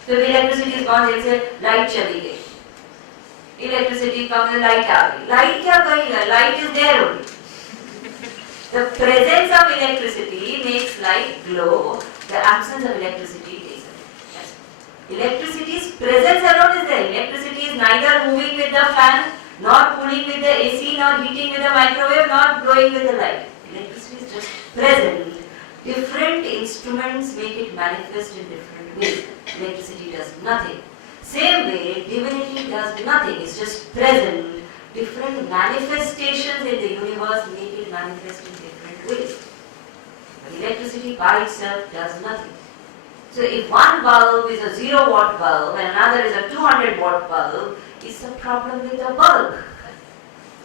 So if electricity is gone, they say light chali gayi. Electricity comes and light aa gayi. Light kya kahega? Light is there only. The presence of electricity makes light glow. The absence of electricity is yes. Electricity's presence alone is there. Electricity is neither moving with the fan, nor cooling with the AC, nor heating with the microwave, nor blowing with the light. Electricity is just present. Different instruments make it manifest in different ways. Electricity does nothing. Same way, divinity does nothing. It's just present. Different manifestations in the universe make it manifest in different ways. But electricity by itself does nothing. So if one bulb is a 0-watt bulb and another is a 200-watt bulb, it's a problem with the bulb.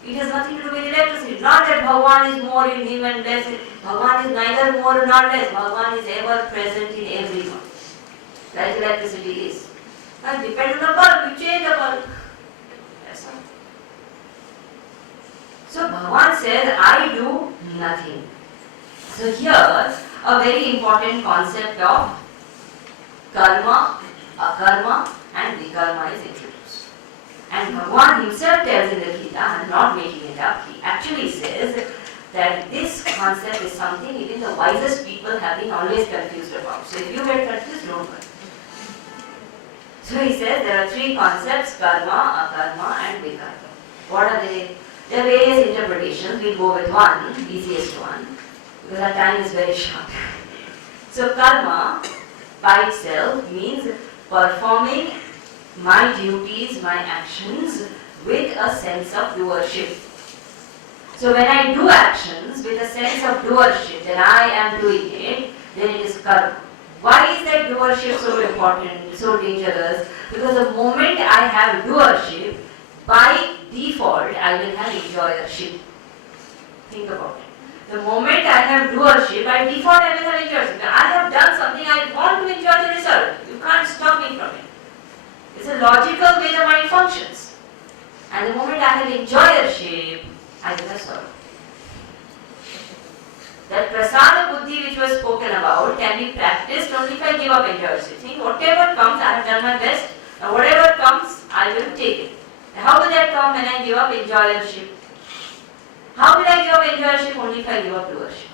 It has nothing to do with electricity. Not that Bhagavan is more in him and less. Bhagavan is neither more nor less. Bhagavan is ever present in everyone. Like electricity is. It depends on the bulb. You change the bulb. That's all. So Bhagavan says, I do nothing. So here, a very important concept of karma, akarma and vikarma is introduced. And Bhagavan himself tells in the Gita, I'm not making it up, he actually says that this concept is something even the wisest people have been always confused about. So if you get confused, don't worry. So he says there are 3 concepts, karma, akarma and vikarma. What are they? There are various interpretations. We'll go with one, the easiest one, because our time is very short. So karma by itself means performing my duties, my actions with a sense of doership. So when I do actions with a sense of doership, that I am doing it, then it is karma. Why is that doership so important, so dangerous? Because the moment I have doership, by default I will have enjoyership. Think about it. The moment I have doership, by default I will have enjoyership. I have done something, I want to enjoy the result. You can't stop me from it. It's a logical way the mind functions. And the moment I have enjoyership, I will have sorrow. That prasada buddhi which was spoken about can be practiced only if I give up enjoyership. Think whatever comes, I have done my best, and whatever comes, I will take it. And how will that come when I give up enjoyership? How will I give up enjoyership? Only if I give up doership.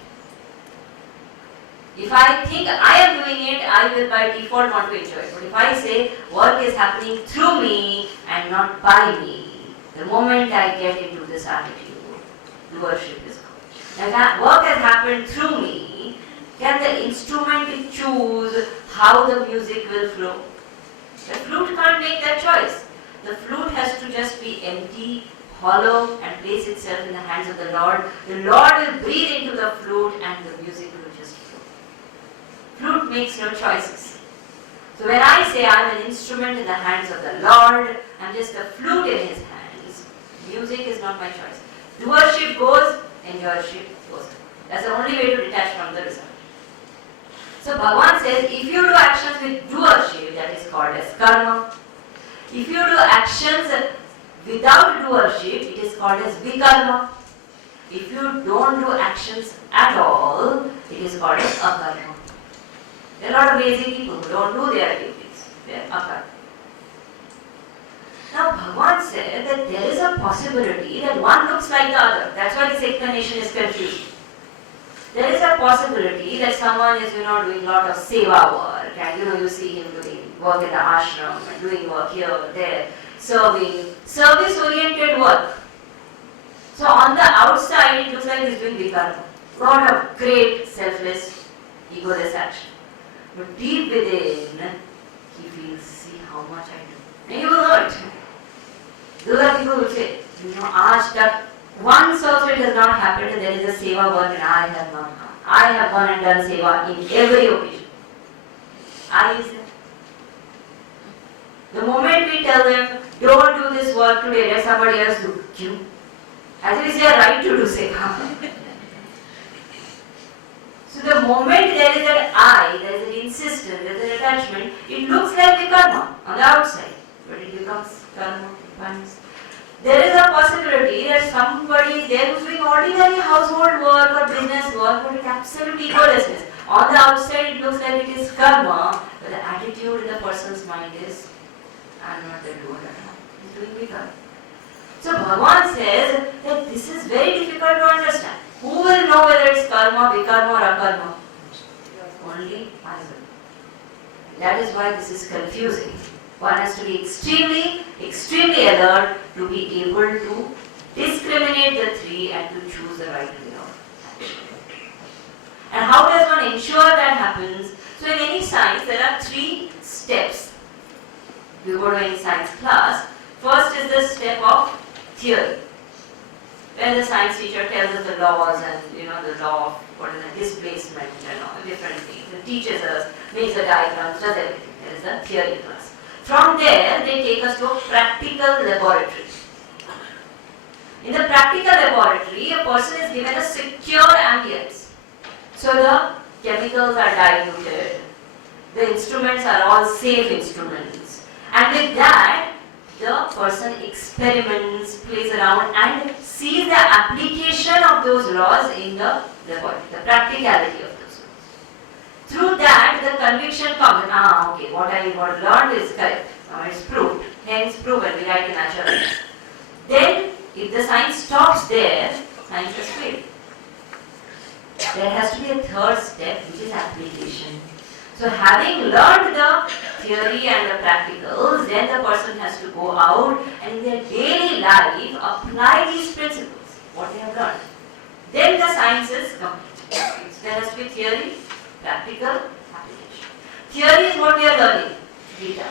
If I think I am doing it, I will by default want to enjoy it. But if I say work is happening through me and not by me, the moment I get into this attitude, doership is gone. Now that work has happened through me, can the instrument choose how the music will flow? The flute can't make that choice. The flute has to just be empty, hollow and place itself in the hands of the Lord. The Lord will breathe into the flute and the music will just flow. Flute makes no choices. So when I say I am an instrument in the hands of the Lord, I am just a flute in His hands, music is not my choice. Doership goes, enjoyership goes. That's the only way to detach from the result. So Bhagavan says, if you do actions with doership, that is called as karma. If you do actions without doership, it is called as vikarma. If you don't do actions at all, it is called as akarma. There are a lot of lazy people who don't do their duties. They are akarma. Now Bhagavan said that there is a possibility that one looks like the other. That's why this explanation is confusing. There is a possibility that someone is, doing a lot of seva work, and you see him doing work in the ashram and doing work here or there, serving, service-oriented work. So on the outside, it looks like he's doing vikarma. Lot of great selfless, egoless action. But deep within, he feels, see how much I do. And you will know it. Those are people who say, aaj tak once also it has not happened and there is a seva work and I have not come. I have gone and done seva in every occasion. I is there. The moment we tell them, don't do this work today, let somebody else do. You. As if it's their right to do seva. So the moment there is an I, there is an insistence, there is an attachment, it looks like vikarma on the outside, but it becomes karma once. There is a possibility that somebody is there who is doing ordinary household work or business work, but it's absolute egolessness. On the outside it looks like it is karma, but the attitude in the person's mind is, I am not the doer at all. He is doing vikarma. So Bhagavan says that this is very difficult to understand. Who will know whether it's karma, vikarma or akarma? Only I will. That is why this is confusing. One has to be extremely alert to be able to discriminate the three and to choose the right way of action. And how does one ensure that happens? So in any science, there are 3 steps. You go to any science class. First is the step of theory, where the science teacher tells us the laws and the law of displacement and all different things. It teaches us, makes the diagrams, does everything. There is a theory class. From there, they take us to a practical laboratory. In the practical laboratory, a person is given a secure ambience. So the chemicals are diluted, the instruments are all safe instruments, and with that, the person experiments, plays around and sees the application of those laws in the laboratory, the practicality of those laws. Through that, the conviction comes, okay, what I learned is correct, now it's proved, hence proven, we write in Acharya. Then, if the science stops there, science has failed. There has to be a third step, which is application. So having learned the theory and the practicals, then the person has to go out and in their daily life apply these principles, what they have learned. Then the science is complete. There has to be theory, practical, application. Theory is what we are learning, data.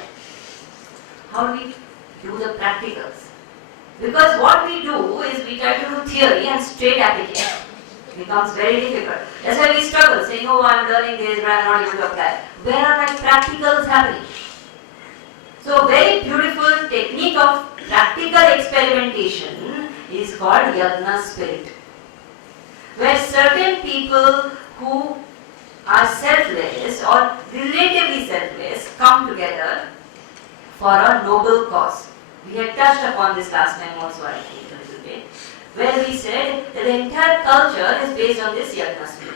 How do we do the practicals? Because what we do is we try to do theory and straight application. Becomes very difficult. That's why we struggle, saying, I'm learning this, but I'm not able to apply. Where are my practicals happening? So, a very beautiful technique of practical experimentation is called Yagna spirit. Where certain people who are selfless or relatively selfless come together for a noble cause. We had touched upon this last time also, I think, a little bit, where we said that the entire culture is based on this Yagna spirit,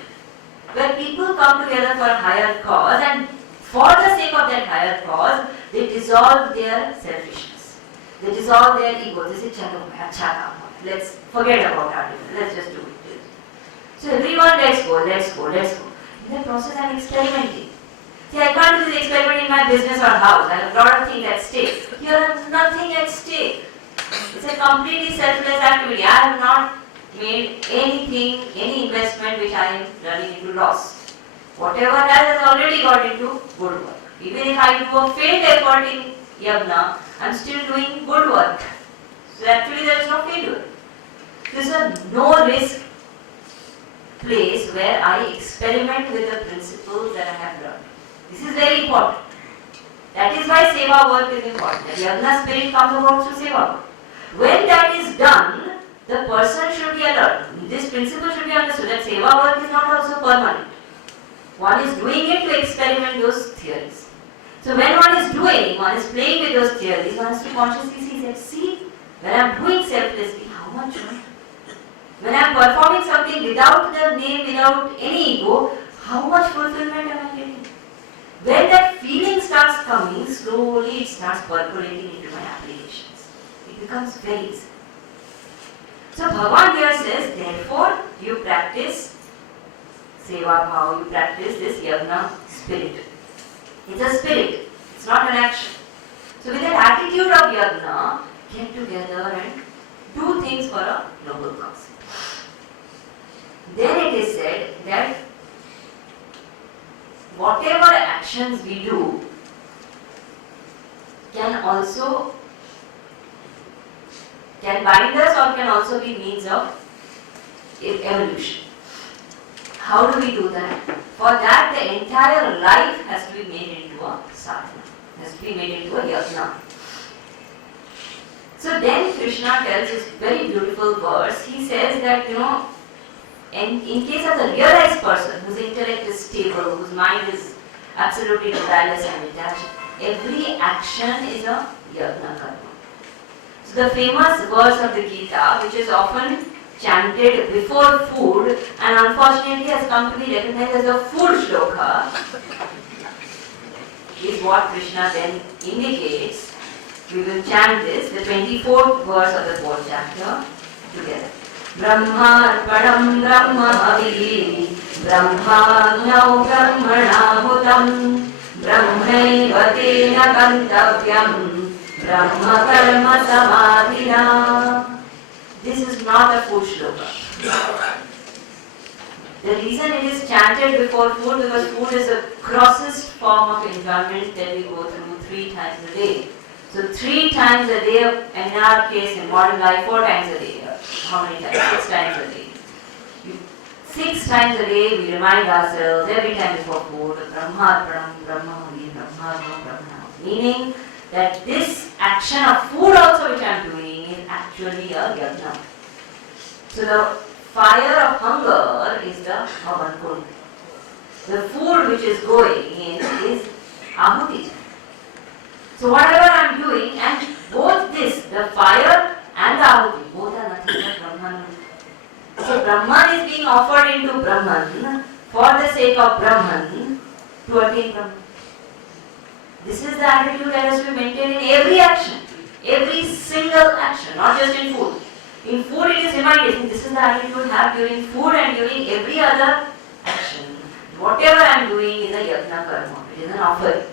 where people come together for a higher cause and for the sake of that higher cause, they dissolve their selfishness. They dissolve their ego. They say, chalo, acha kaam ho. Let's forget about our difference. Let's just do it. So everyone, let's go. In that process, I'm experimenting. See, I can't do this experiment in my business or house. I have a lot of things at stake. Here, I have nothing at stake. It's a completely selfless activity. I have not made anything, any investment which I am running into loss. Whatever has already got into good work. Even if I do a failed effort in Yagna, I am still doing good work. So actually there is no failure. This is a no risk place where I experiment with the principles that I have learned. This is very important. That is why seva work is important. The Yagna spirit comes about through seva work. When that is done, the person should be alert. This principle should be understood that seva work is not also permanent. One is doing it to experiment those theories. So when one is doing, one is playing with those theories, one has to consciously see that, see, when I am doing selflessly, how much joy. When I am performing something without the name, without any ego, how much fulfillment am I getting? When that feeling starts coming, slowly it starts percolating into my applications. It becomes very easy. So Bhagavan here says, therefore you practice seva bhava, you practice this yagna spirit. It's a spirit, it's not an action. So with that attitude of yagna, get together and do things for a noble cause. Then it is said that whatever actions we do can bind us or can also be means of evolution. How do we do that? For that the entire life has to be made into a sadhana, has to be made into a yajna. So then Krishna tells this very beautiful verse. He says that, in case of the realized person whose intellect is stable, whose mind is absolutely rebellious and detached, every action is a yajna karma. So the famous verse of the Gita, which is often chanted before food and unfortunately has come to be recognized as a food shloka, is what Krishna then indicates. We will chant this, the 24th verse of the 4th chapter, together. Brahmarpanam brahmavi brahmanyau brahmanahutam brahmaiva tena gantavyam brahma karma samadhina. This is not a food shloka. The reason it is chanted before food because food is the grossest form of enjoyment that we go through 3 times a day. So 3 times a day, and in our case in modern life 4 times a day. How many times? 6 times a day. 6 times a day we remind ourselves every time before food, Brahmarpanam Brahmahari Brahmarpanam Brahma. Meaning that this action of food also which I am doing is actually a yajna. So the fire of hunger is the havan kund. The food which is going in is ahuti. So whatever I am doing, and both this, the fire and the ahuti, both are nothing but Brahman. So Brahman is being offered into Brahman for the sake of Brahman to attain Brahman. This is the attitude that has to be maintained in every action, every single action, not just in food. In food it is reminded, this is the attitude I have during food and during every other action. Whatever I am doing is a yajna karma, it is an offering.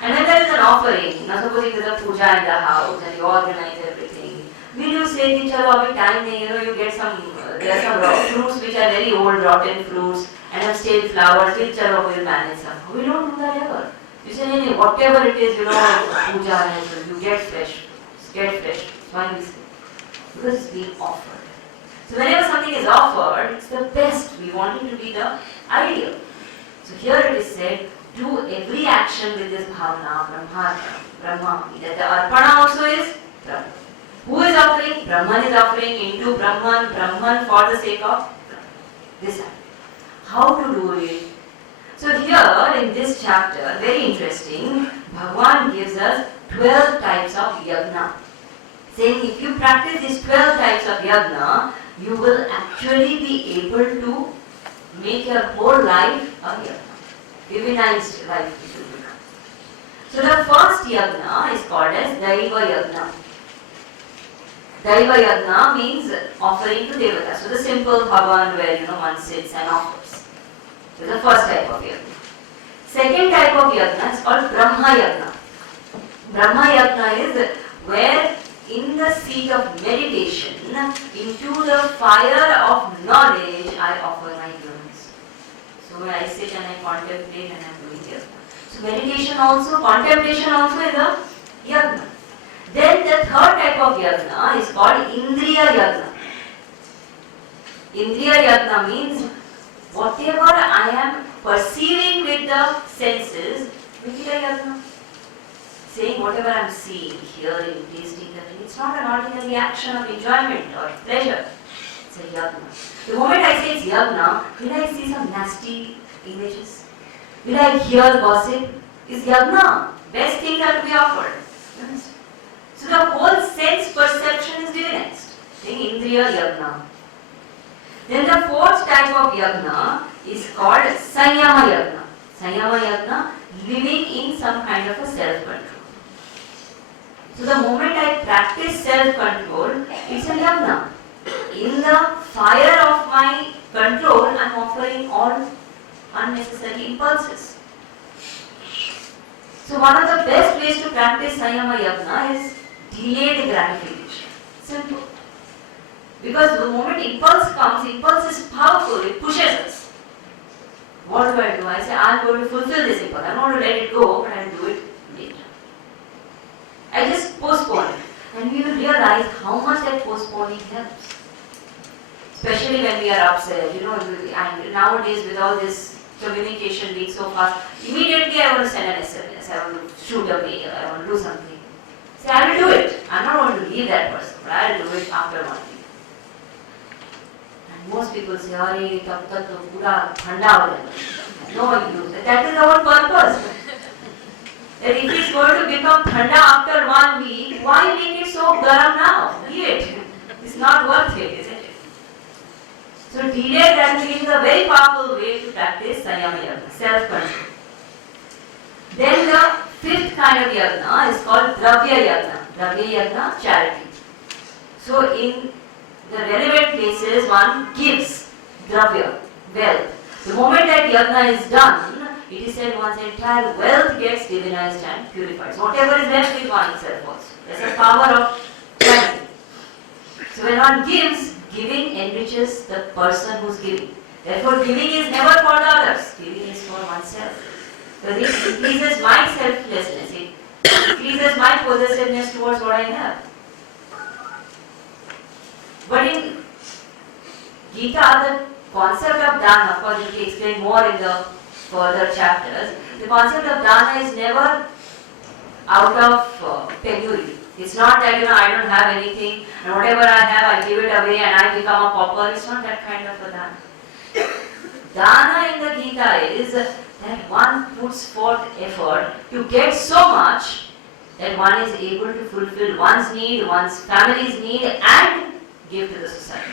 And when there is an offering, now supposing there is a puja in the house and you organize everything, will you say that chalo abhi time nahi, you get some, there are some raw fruits which are very old, rotten fruits and have stale flowers, which chalo we will manage somehow. We don't do that ever. You say, whatever it is, puja and you get fresh. Why we say? Because it's being offered. So whenever something is offered, it's the best. We want it to be the ideal. So here it is said, do every action with this bhavana, Brahma. That the arpana also is Brahman. Who is offering? Brahman is offering into Brahman for the sake of this. How to do it? So here in this chapter, very interesting, Bhagavan gives us 12 types of yajna. Saying if you practice these 12 types of yajna, you will actually be able to make your whole life a yajna. Divinized life it will become. So the first yajna is called as Daiva Yajna. Daiva Yajna means offering to Devata. So the simple bhavan where one sits and offers. So the first type of yajna. Second type of yajna is called Brahma Yajna. Brahma Yajna is where in the seat of meditation, into the fire of knowledge, I offer my ignorance. So when I sit and I contemplate and I am doing yajna. So meditation also, contemplation also is a yajna. Then the third type of yajna is called Indriya Yajna. Indriya Yajna means whatever I am perceiving with the senses, which is a yajna. saying whatever I'm seeing, hearing, tasting, touching, it's not an ordinary action of enjoyment or pleasure. It's a yagna. The moment I say it's yagna, will I see some nasty images? Will I hear gossip? It's yagna. Best things are to be offered. So the whole sense perception is divinized. Saying Indriya Yagna. Then the fourth type of yagna is called Sanyama Yagna. Sanyama Yagna, living in some kind of a self-control. So the moment I practice self-control, it's a yagna. In the fire of my control, I am offering all unnecessary impulses. So one of the best ways to practice Sanyama Yagna is delayed gratification. Simple. Because the moment impulse comes, impulse is powerful, it pushes us. What do? I say, I'm going to fulfill this impulse. I'm not going to let it go, but I'll do it later. I just postpone it. And we will realize how much that postponing helps. Especially when we are upset, and nowadays with all this communication being so fast, immediately I want to send an SMS, I want to shoot a mail, I want to do something. Say, I will do it. I'm not going to leave that person, but I will do it after 1 week. And most people say, "Arey, tab tak to pura thanda ho jayega." No use. That is our purpose. That if it's going to become thanda after 1 week, why make it so garam now? Leave it. It's not worth it, isn't it? So delayed gratification is a very powerful way to practice Sanyama Yagna, self-control. Then the fifth kind of yagna is called Dravya Yagna. Dravya Yagna, charity. So in the relevant places, one gives Dravya, wealth. The moment that yagna is done, it is said one's entire wealth gets divinized and purified. So whatever is left with oneself also. There's a power of charity. So when one gives, giving enriches the person who's giving. Therefore, giving is never for the others. Giving is for oneself. Because it increases my selflessness. It increases my possessiveness towards what I have. But in Gita, the concept of dana, of course, it will be explained more in the further chapters. The concept of dana is never out of penury. It's not that I don't have anything and whatever I have I give it away and I become a pauper. It's not that kind of a dana. Dana in the Gita is that one puts forth effort to get so much that one is able to fulfill one's need, one's family's need and give to the society.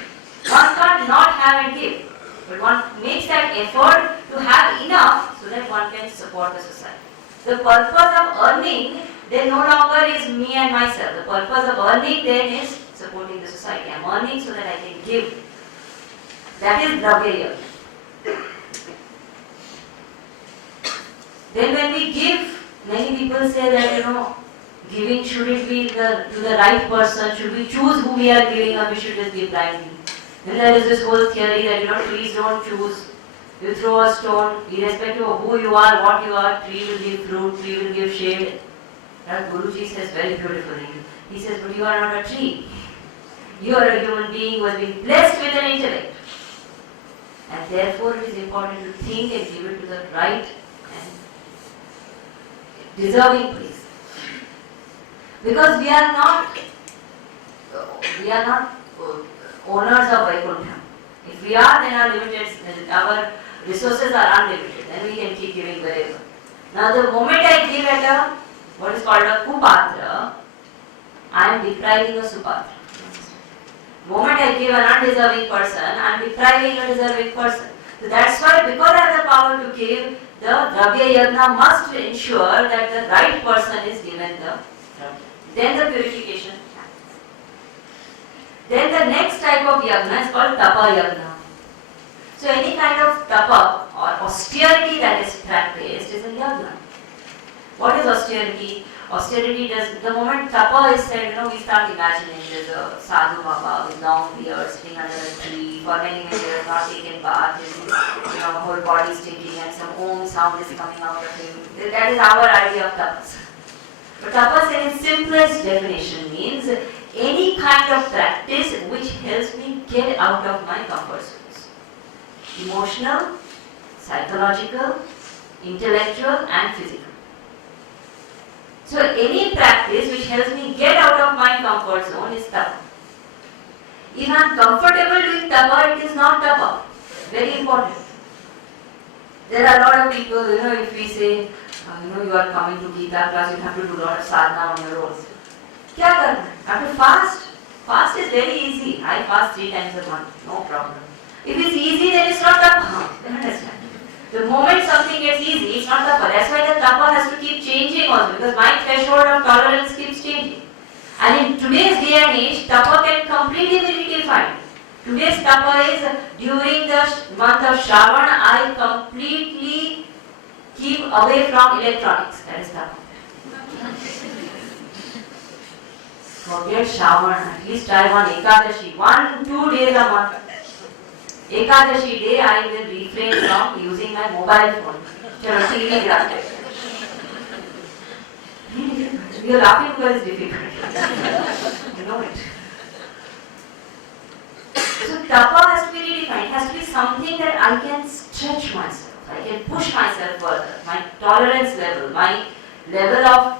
One can't not have and give, but one makes that effort to have enough so that one can support the society. The purpose of earning then no longer is me and myself. The purpose of earning then is supporting the society. I am earning so that I can give. That is Dravya. Then when we give, many people say that giving should it be to the right person, should we choose who we are giving or we should just give blindly. Then there is this whole theory that trees don't choose. You throw a stone, irrespective of who you are, what you are, tree will give fruit, tree will give shade. That Guruji says very beautifully. He says, but you are not a tree. You are a human being who has been blessed with an intellect. And therefore it is important to think and give it to the right and deserving place. Because we are not owners of Vaikuntha. If we are, then our resources are unlimited. Then we can keep giving wherever. Now the moment I give at what is called a kupatra, I am depriving a supatra. The moment I give an undeserving person, I am depriving a deserving person. So that's why, because I have the power to give, the Dravya Yagna must ensure that the right person is given the Dravya. Then the purification happens. Then the next type of Yagna is called Tapa Yagna. So any kind of tapa or austerity that is practiced is a Yagna. What is austerity? Austerity does, the moment tapa is said, we start imagining there's a sadhu baba with long beard sitting under a tree for many years, not taken bath, his whole body stinking and some om sound is coming out of him. That is our idea of tapas. But tapas in its simplest definition means any kind of practice which helps me get out of my comfort zones. Emotional, psychological, intellectual and physical. So any practice which helps me get out of my comfort zone is tapa. If I am comfortable doing tapa, it is not tapa. Very important. There are a lot of people, if we say, you are coming to Gita class, you have to do a lot of sadhana on your own. Kya karna? I have to fast. Fast is very easy. I fast 3 times a month, no problem. If it's easy, then it's not tapa. You understand? The moment something gets easy, it's not tapa. That's why the tapa has to keep changing also, because my threshold of tolerance keeps changing. And in today's day and age, tapa can completely be redefined. Today's tapa is during the month of Shravan, I completely keep away from electronics. That is tapa. Forget Shravan. At least try one Ekadashi. 1-2 days a month. Ekadashi day, I will refrain from using my mobile phone. TV graphic. You are laughing because it's difficult. You know it. So tapa has to be redefined. It has to be something that I can stretch myself. I can push myself further. My tolerance level, my level of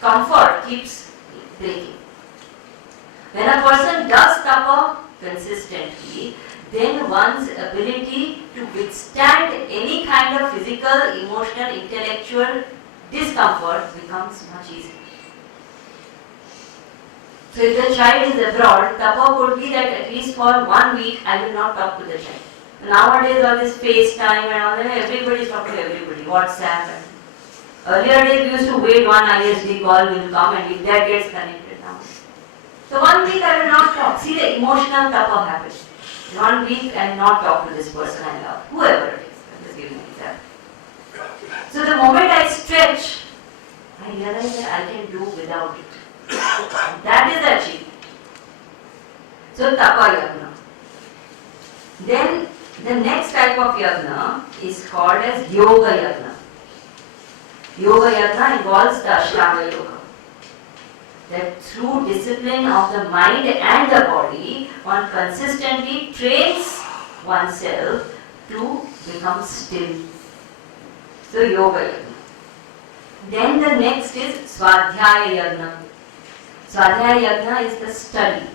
comfort keeps breaking. When a person does tapa consistently, then one's ability to withstand any kind of physical, emotional, intellectual discomfort becomes much easier. So if the child is abroad, tapa could be that at least for 1 week I will not talk to the child. Nowadays all this FaceTime and all that, everybody is talking to everybody, WhatsApp. And earlier days we used to wait, one ISD call will come and if that gets connected now. So 1 week I will not talk. See the emotional tapa happens. 1 week I will not talk to this person I love, whoever it is. I'm just giving an example. So the moment I stretch, I realize that I can do without it. That is the achievement. So tapa yagna. Then the next type of yagna is called as yoga yagna. Yoga yagna involves the Ashtanga yoga. That through discipline of the mind and the body, one consistently trains oneself to become still. So yoga yagna. Then the next is Swadhyaya yagna. Swadhyaya yagna is the study.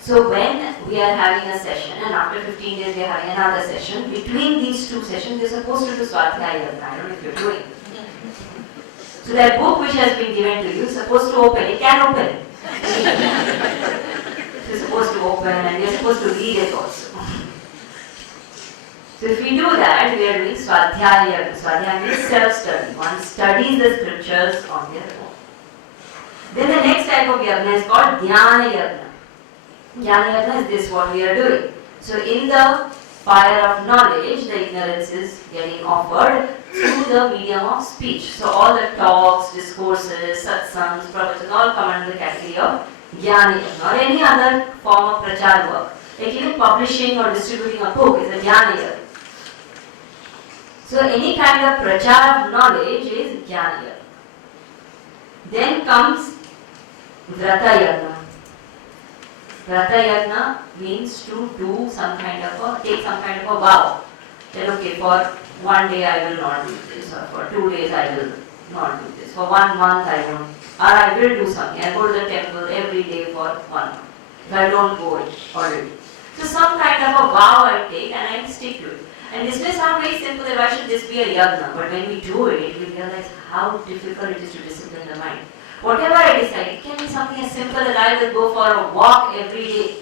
So when we are having a session and after 15 days we are having another session, between these 2 sessions we are supposed to do Swadhyaya yagna. I don't know if you are doing. So that book which has been given to you is supposed to open. It can open. It is supposed to open and we are supposed to read it also. So if we do that, we are doing Swadhyaya yagna. Swadhyaya means self-study. One studies the scriptures on their own. Then the next type of yagna is called Dhyana yagna. Dhyana yagna is this what we are doing. So in the fire of knowledge, the ignorance is getting offered through the medium of speech. So all the talks, discourses, satsangs, pravachans all come under the category of Dhyana yagna or any other form of prachar work. Like even publishing or distributing a book is a Dhyana yagna. So any kind of prachar of knowledge is Dhyana yagna. Then comes Vrata yagna. Vrata yagna means to do some kind of take some kind of a vow. That okay, for 1 day I will not do this, or for 2 days I will not do this, for 1 month I won't, or I will do something. I go to the temple every day for 1 month. If I don't go it already. So some kind of a vow I take and I stick to it. And this may sound very simple that why should this be a yagna? But when we do it, we realize how difficult it is to discipline the mind. Whatever I decide, it can be something as simple as I will go for a walk every day.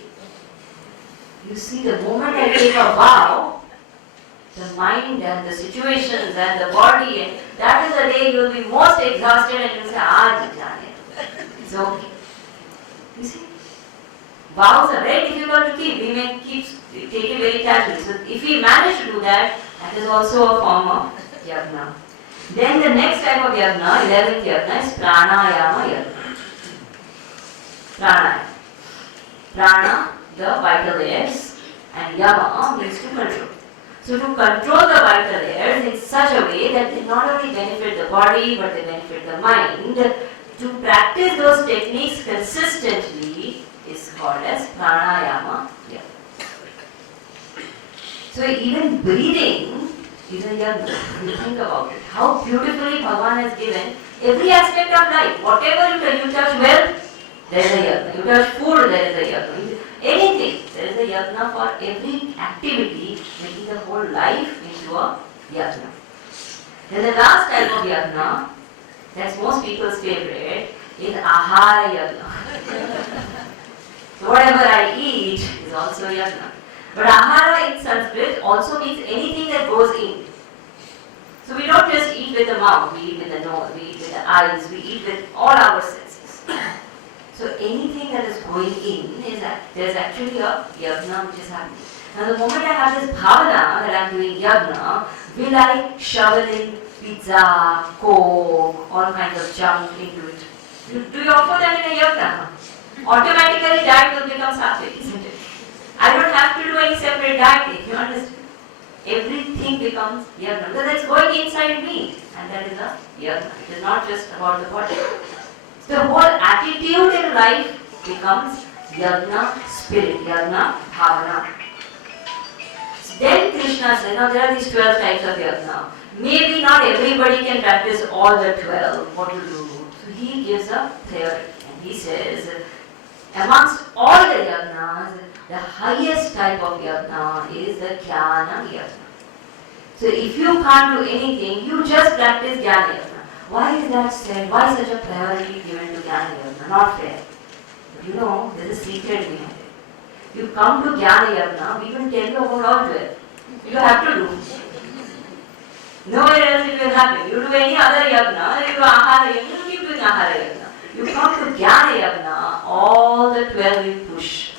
You see, the moment I take a vow, the mind and the situations and the body, and that is the day you will be most exhausted and you will say, it's okay. You see, vows are very difficult to keep. We may take it very casually. So if we manage to do that, that is also a form of yagna. Then the next type of yagna, 11th yagna, is pranayama yagna. Pranayama. Prana, the vital airs, and yama means to control. So to control the vital airs in such a way that they not only benefit the body but they benefit the mind, to practice those techniques consistently is called as pranayama yagna. So even breathing is a yajna. You think about it. How beautifully Bhagavan has given every aspect of life. Whatever you touch wealth, there is a yajna. You touch food, there is a yajna. Anything, there is a yajna for every activity, making the whole life into a yajna. Then the last type of yajna, that's most people's favorite, is ahara yajna. So whatever I eat is also yajna. But ahara in Sanskrit also means anything that goes in. So we don't just eat with the mouth, we eat with the nose, we eat with the eyes, we eat with all our senses. So anything that is going in, there's actually a yajna which is happening. Now the moment I have this bhavana that I'm doing yajna, will I shovel in pizza, coke, all kinds of junk into it? Do you offer that in a yajna? Automatically diet will become sattvic, isn't it? I don't have to do any separate dieting, you understand? Everything becomes yajna. Because it's going inside me, and that is a yajna. It is not just about the body. The whole attitude in life becomes yajna spirit, yajna bhavana. Then Krishna said, now there are these 12 types of yajna. Maybe not everybody can practice all the 12. What to do? So he gives a theory, and he says, amongst all the yajnas, the highest type of yajna is the jnana yajna. So if you can't do anything, you just practice jnana yajna. Why is that said? Why such a priority given to jnana yajna? Not fair. But you know, there is a secret behind it. You come to jnana yajna, we will tell you about all 12. You have to do. Nowhere else it will happen. You do any other yajna, you do ahara yajna, you keep doing ahara yajna. You come to jnana yajna, all the 12 you push.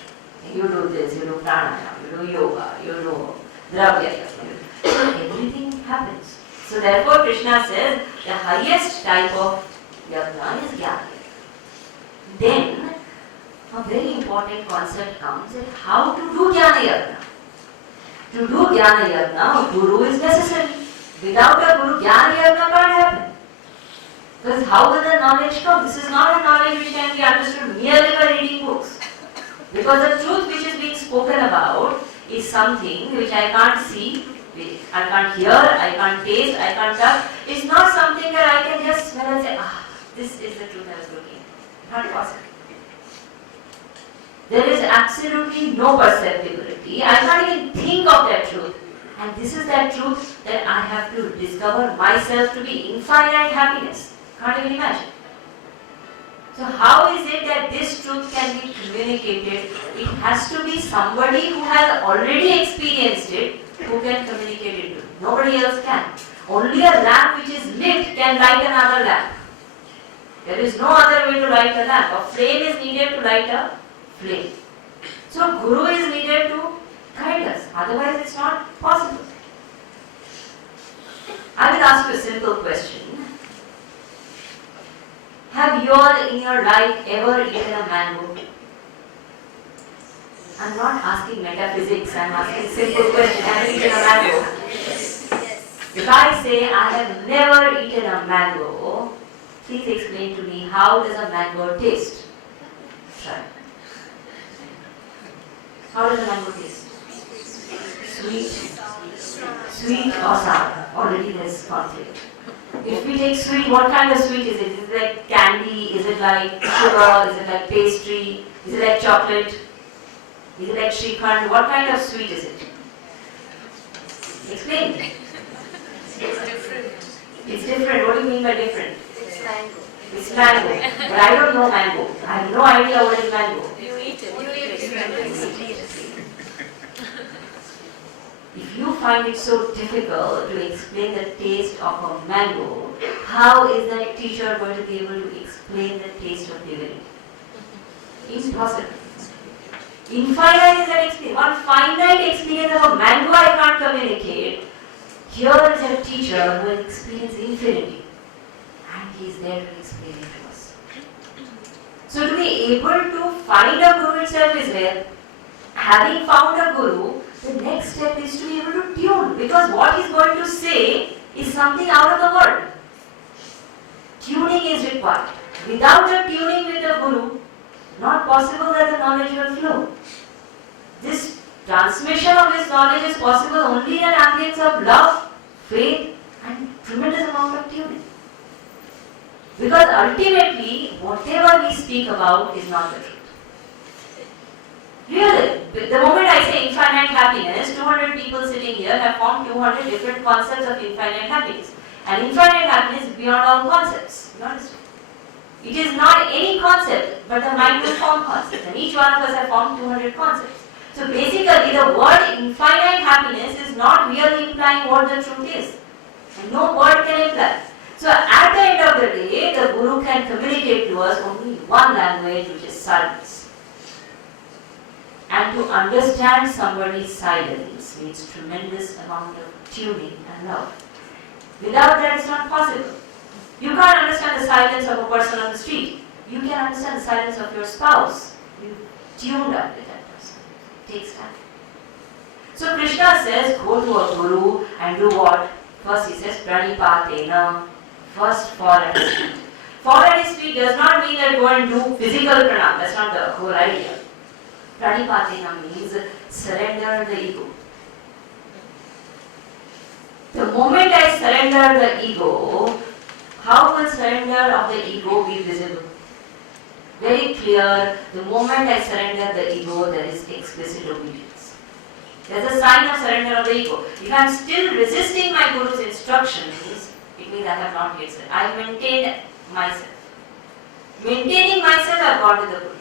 You do this, you do pranayama, you do yoga, you do dravya yajna. So everything happens. So therefore Krishna says the highest type of yajna is jnana. Then a very important concept comes that how to do jnana yajna. To do jnana yajna, a guru is necessary. Without a guru, jnana yajna can't happen. Because how will the knowledge come? This is not a knowledge which can be understood merely by reading books. Because the truth which is being spoken about is something which I can't see, I can't hear, I can't taste, I can't touch. It's not something that I can just smell and say, this is the truth I was looking at. Not possible. There is absolutely no perceptibility. I can't even think of that truth. And this is that truth that I have to discover myself to be infinite happiness. Can't even imagine. So how is it that this truth can be communicated? It has to be somebody who has already experienced it who can communicate it to. Nobody else can. Only a lamp which is lit can light another lamp. There is no other way to light a lamp. A flame is needed to light a flame. So Guru is needed to guide us. Otherwise it's not possible. I will ask you a simple question. Have you all in your life ever eaten a mango? I'm not asking metaphysics, I'm asking simple question. Have you eaten a mango? Yes. If I say I have never eaten a mango, please explain to me how does a mango taste? Try. How does a mango taste? Sweet? Sweet or sour? Already there's conflict. If we take sweet, what kind of sweet is it? Is it like candy? Is it like sugar? Is it like pastry? Is it like chocolate? Is it like Shrikhand? What kind of sweet is it? Explain. It's different. It's different. What do you mean by different? It's mango. It's mango. But I don't know mango. I have no idea what is mango. You eat it. If you find it so difficult to explain the taste of a mango, how is that teacher going to be able to explain the taste of divinity? Impossible. Infinite is that experience. One finite experience of a mango I can't communicate. Here is a teacher who has experienced infinity. And he is there to explain it to us. So to be able to find a guru itself is rare. Having found a guru, the next step is to be able to tune. Because what he is going to say is something out of the world. Tuning is required. Without the tuning with the guru, not possible that the knowledge will flow. This transmission of this knowledge is possible only in an ambience of love, faith and tremendous amount of tuning. Because ultimately, whatever we speak about is not the truth. Really, the moment I say infinite happiness, 200 people sitting here have formed 200 different concepts of infinite happiness. And infinite happiness is beyond all concepts. You understand? It is not any concept, but the mind will form concepts. And each one of us have formed 200 concepts. So basically, the word infinite happiness is not really implying what the truth is. And no word can imply. So at the end of the day, the Guru can communicate to us only one language, which is silence. And to understand somebody's silence needs tremendous amount of tuning and love. Without that, it's not possible. You can't understand the silence of a person on the street. You can understand the silence of your spouse. You tuned up with that person. It takes time. So Krishna says, go to a Guru and do what? First he says, pranipatena. First fall at his feet. Fall at his feet does not mean that go and do physical pranam. That's not the whole idea. Pranipatena means surrender the ego. The moment I surrender the ego, how will surrender of the ego be visible? Very clear, the moment I surrender the ego, there is explicit obedience. There's a sign of surrender of the ego. If I am still resisting my Guru's instructions, it means I have not yet surrendered. I have maintained myself. Maintaining myself, I have got to the Guru.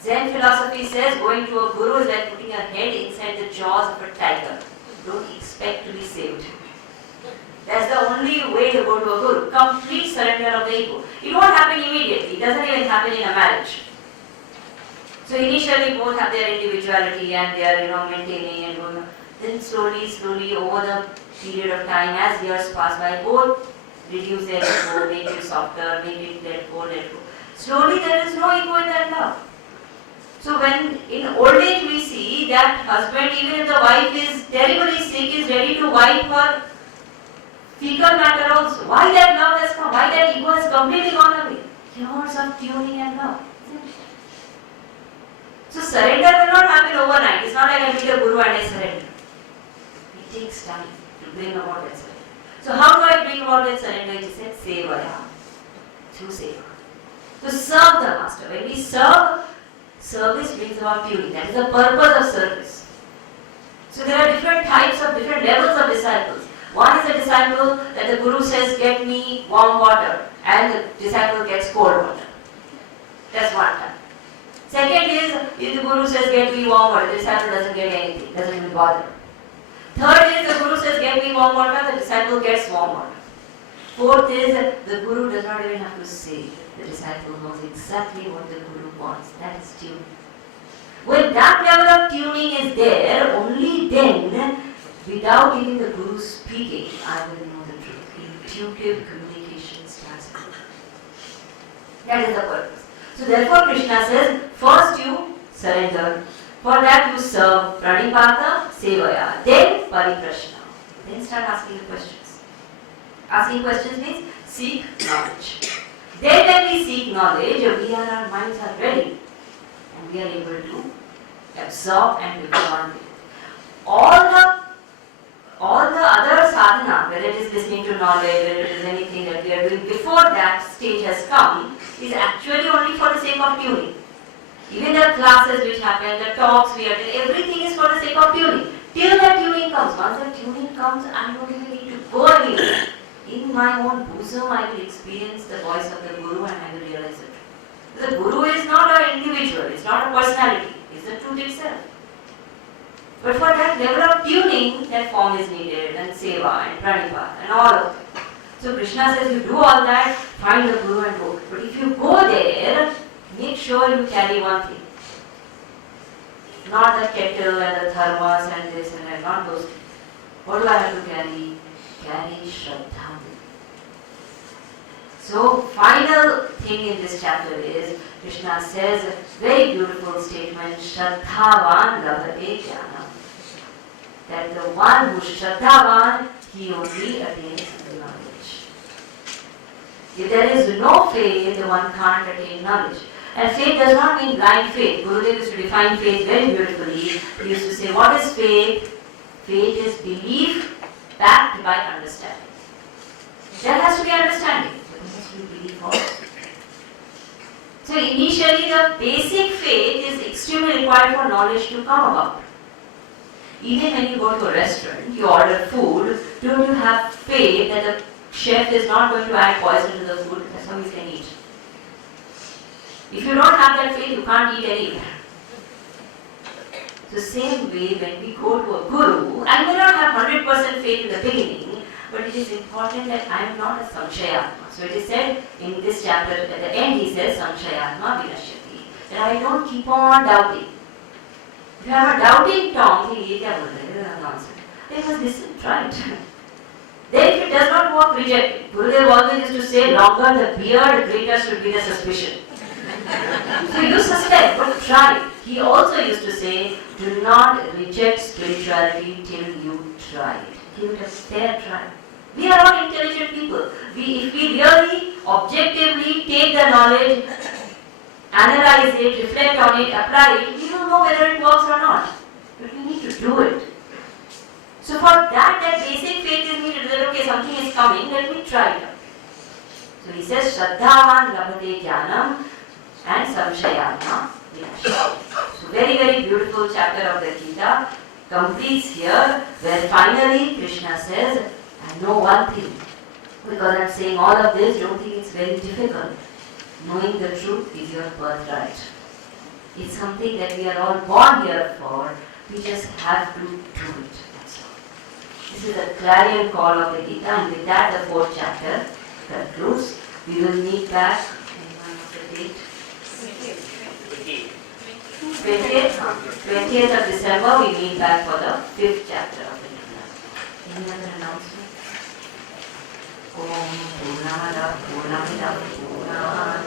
Zen philosophy says going to a Guru is like putting your head inside the jaws of a tiger. Don't expect to be saved. That's the only way to go to a Guru. Complete surrender of the ego. It won't happen immediately. It doesn't even happen in a marriage. So initially both have their individuality and they are maintaining and going. Then slowly over the period of time, as years pass by, both reduce their ego, make it softer, make it let go. Slowly there is no ego in that love. So when in old age we see that husband, even if the wife is terribly sick, is ready to wipe her fecal matter also. Why that love has come? Why that ego has completely gone away? Years of tuning and love. So surrender will not happen overnight. It's not like I meet a Guru and I surrender. It takes time to bring about that surrender. So how do I bring about that surrender? He said, sevaya. Through seva. To serve the master. When we serve, service brings about tuning. That is the purpose of service. So there are different types of different levels of disciples. One is a disciple that the Guru says, get me warm water, and the disciple gets cold water. That's one type. Second is, if the Guru says, get me warm water, the disciple doesn't get anything, doesn't even bother. Third is, the Guru says, get me warm water, the disciple gets warm water. Fourth is, the Guru does not even have to say. The disciple knows exactly what the Guru wants. That is tuning. When that level of tuning is there, only then, without even the Guru speaking, I will know the truth. Intuitive communication starts happening. That is the purpose. So therefore Krishna says, first you surrender. For that you serve pranipata, sevaya. Then pariprashna. Then start asking questions. Asking questions means seek knowledge. Then when we seek knowledge, our minds are ready. And we are able to absorb and become one with it. All the other sadhana, whether it is listening to knowledge, whether it is anything that we are doing before that stage has come, is actually only for the sake of tuning. Even the classes which happen, the talks we attend, everything is for the sake of tuning. Till that tuning comes. Once the tuning comes, I don't even need to go anywhere. In my own bosom, I will experience the voice of the Guru and I will realize it. The Guru is not an individual, it's not a personality, it's the truth itself. But for that level of tuning, that form is needed, and seva and pranipata and all of it. So Krishna says you do all that, find the Guru and go. But if you go there, make sure you carry one thing. Not the kettle and the thermos and this and that, not those things. What do I have to carry? Carry Shraddha. So final thing in this chapter is, Krishna says, a very beautiful statement, Shraddhavan labhate jnanam. That the one who is Shraddhavan, he only attains the knowledge. If there is no faith, one can't attain knowledge. And faith does not mean blind faith. Gurudev used to define faith very beautifully. He used to say, what is faith? Faith is belief backed by understanding. There has to be understanding, but there has to be belief also. So initially the basic faith is extremely required for knowledge to come about. Even when you go to a restaurant, you order food, don't you have faith that the chef is not going to add poison to the food? That's how you can eat. If you don't have that faith, you can't eat anywhere. So same way when we go to a guru, I may not have 100% faith in the beginning, but it is important that I am not a samshayatma. So it is said in this chapter, at the end he says, samshayatma vinashyati, that I don't keep on doubting. If you have a doubting tongue, he nonsense. They must listen, try it. Then if it does not work, reject it. Gurudev always used to say, longer the beard, greater should be the suspicion. So you suspect, but try it. He also used to say, do not reject spirituality till you try it. Give it a fair try. We are all intelligent people. If we really objectively take the knowledge, analyze it, reflect on it, apply it, we will know whether it works or not. But we need to do it. So for that basic faith is needed. That okay, something is coming, let me try it out. So he says, Shraddhavan labhate jnanam and samshayatma vinashyati. So very, very beautiful chapter of the Gita completes here, where finally Krishna says, I know one thing. Because I'm saying all of this, don't think it's very difficult. Knowing the truth is your birthright. It's something that we are all born here for. We just have to do it. That's all. This is the clarion call of the Gita, and with that the 4th chapter concludes. We will meet back. Anyone of the date? 20th of December, we meet back for the 5th chapter of the Gita. Any other announcement? Om Purnamada Purnamidam Purnat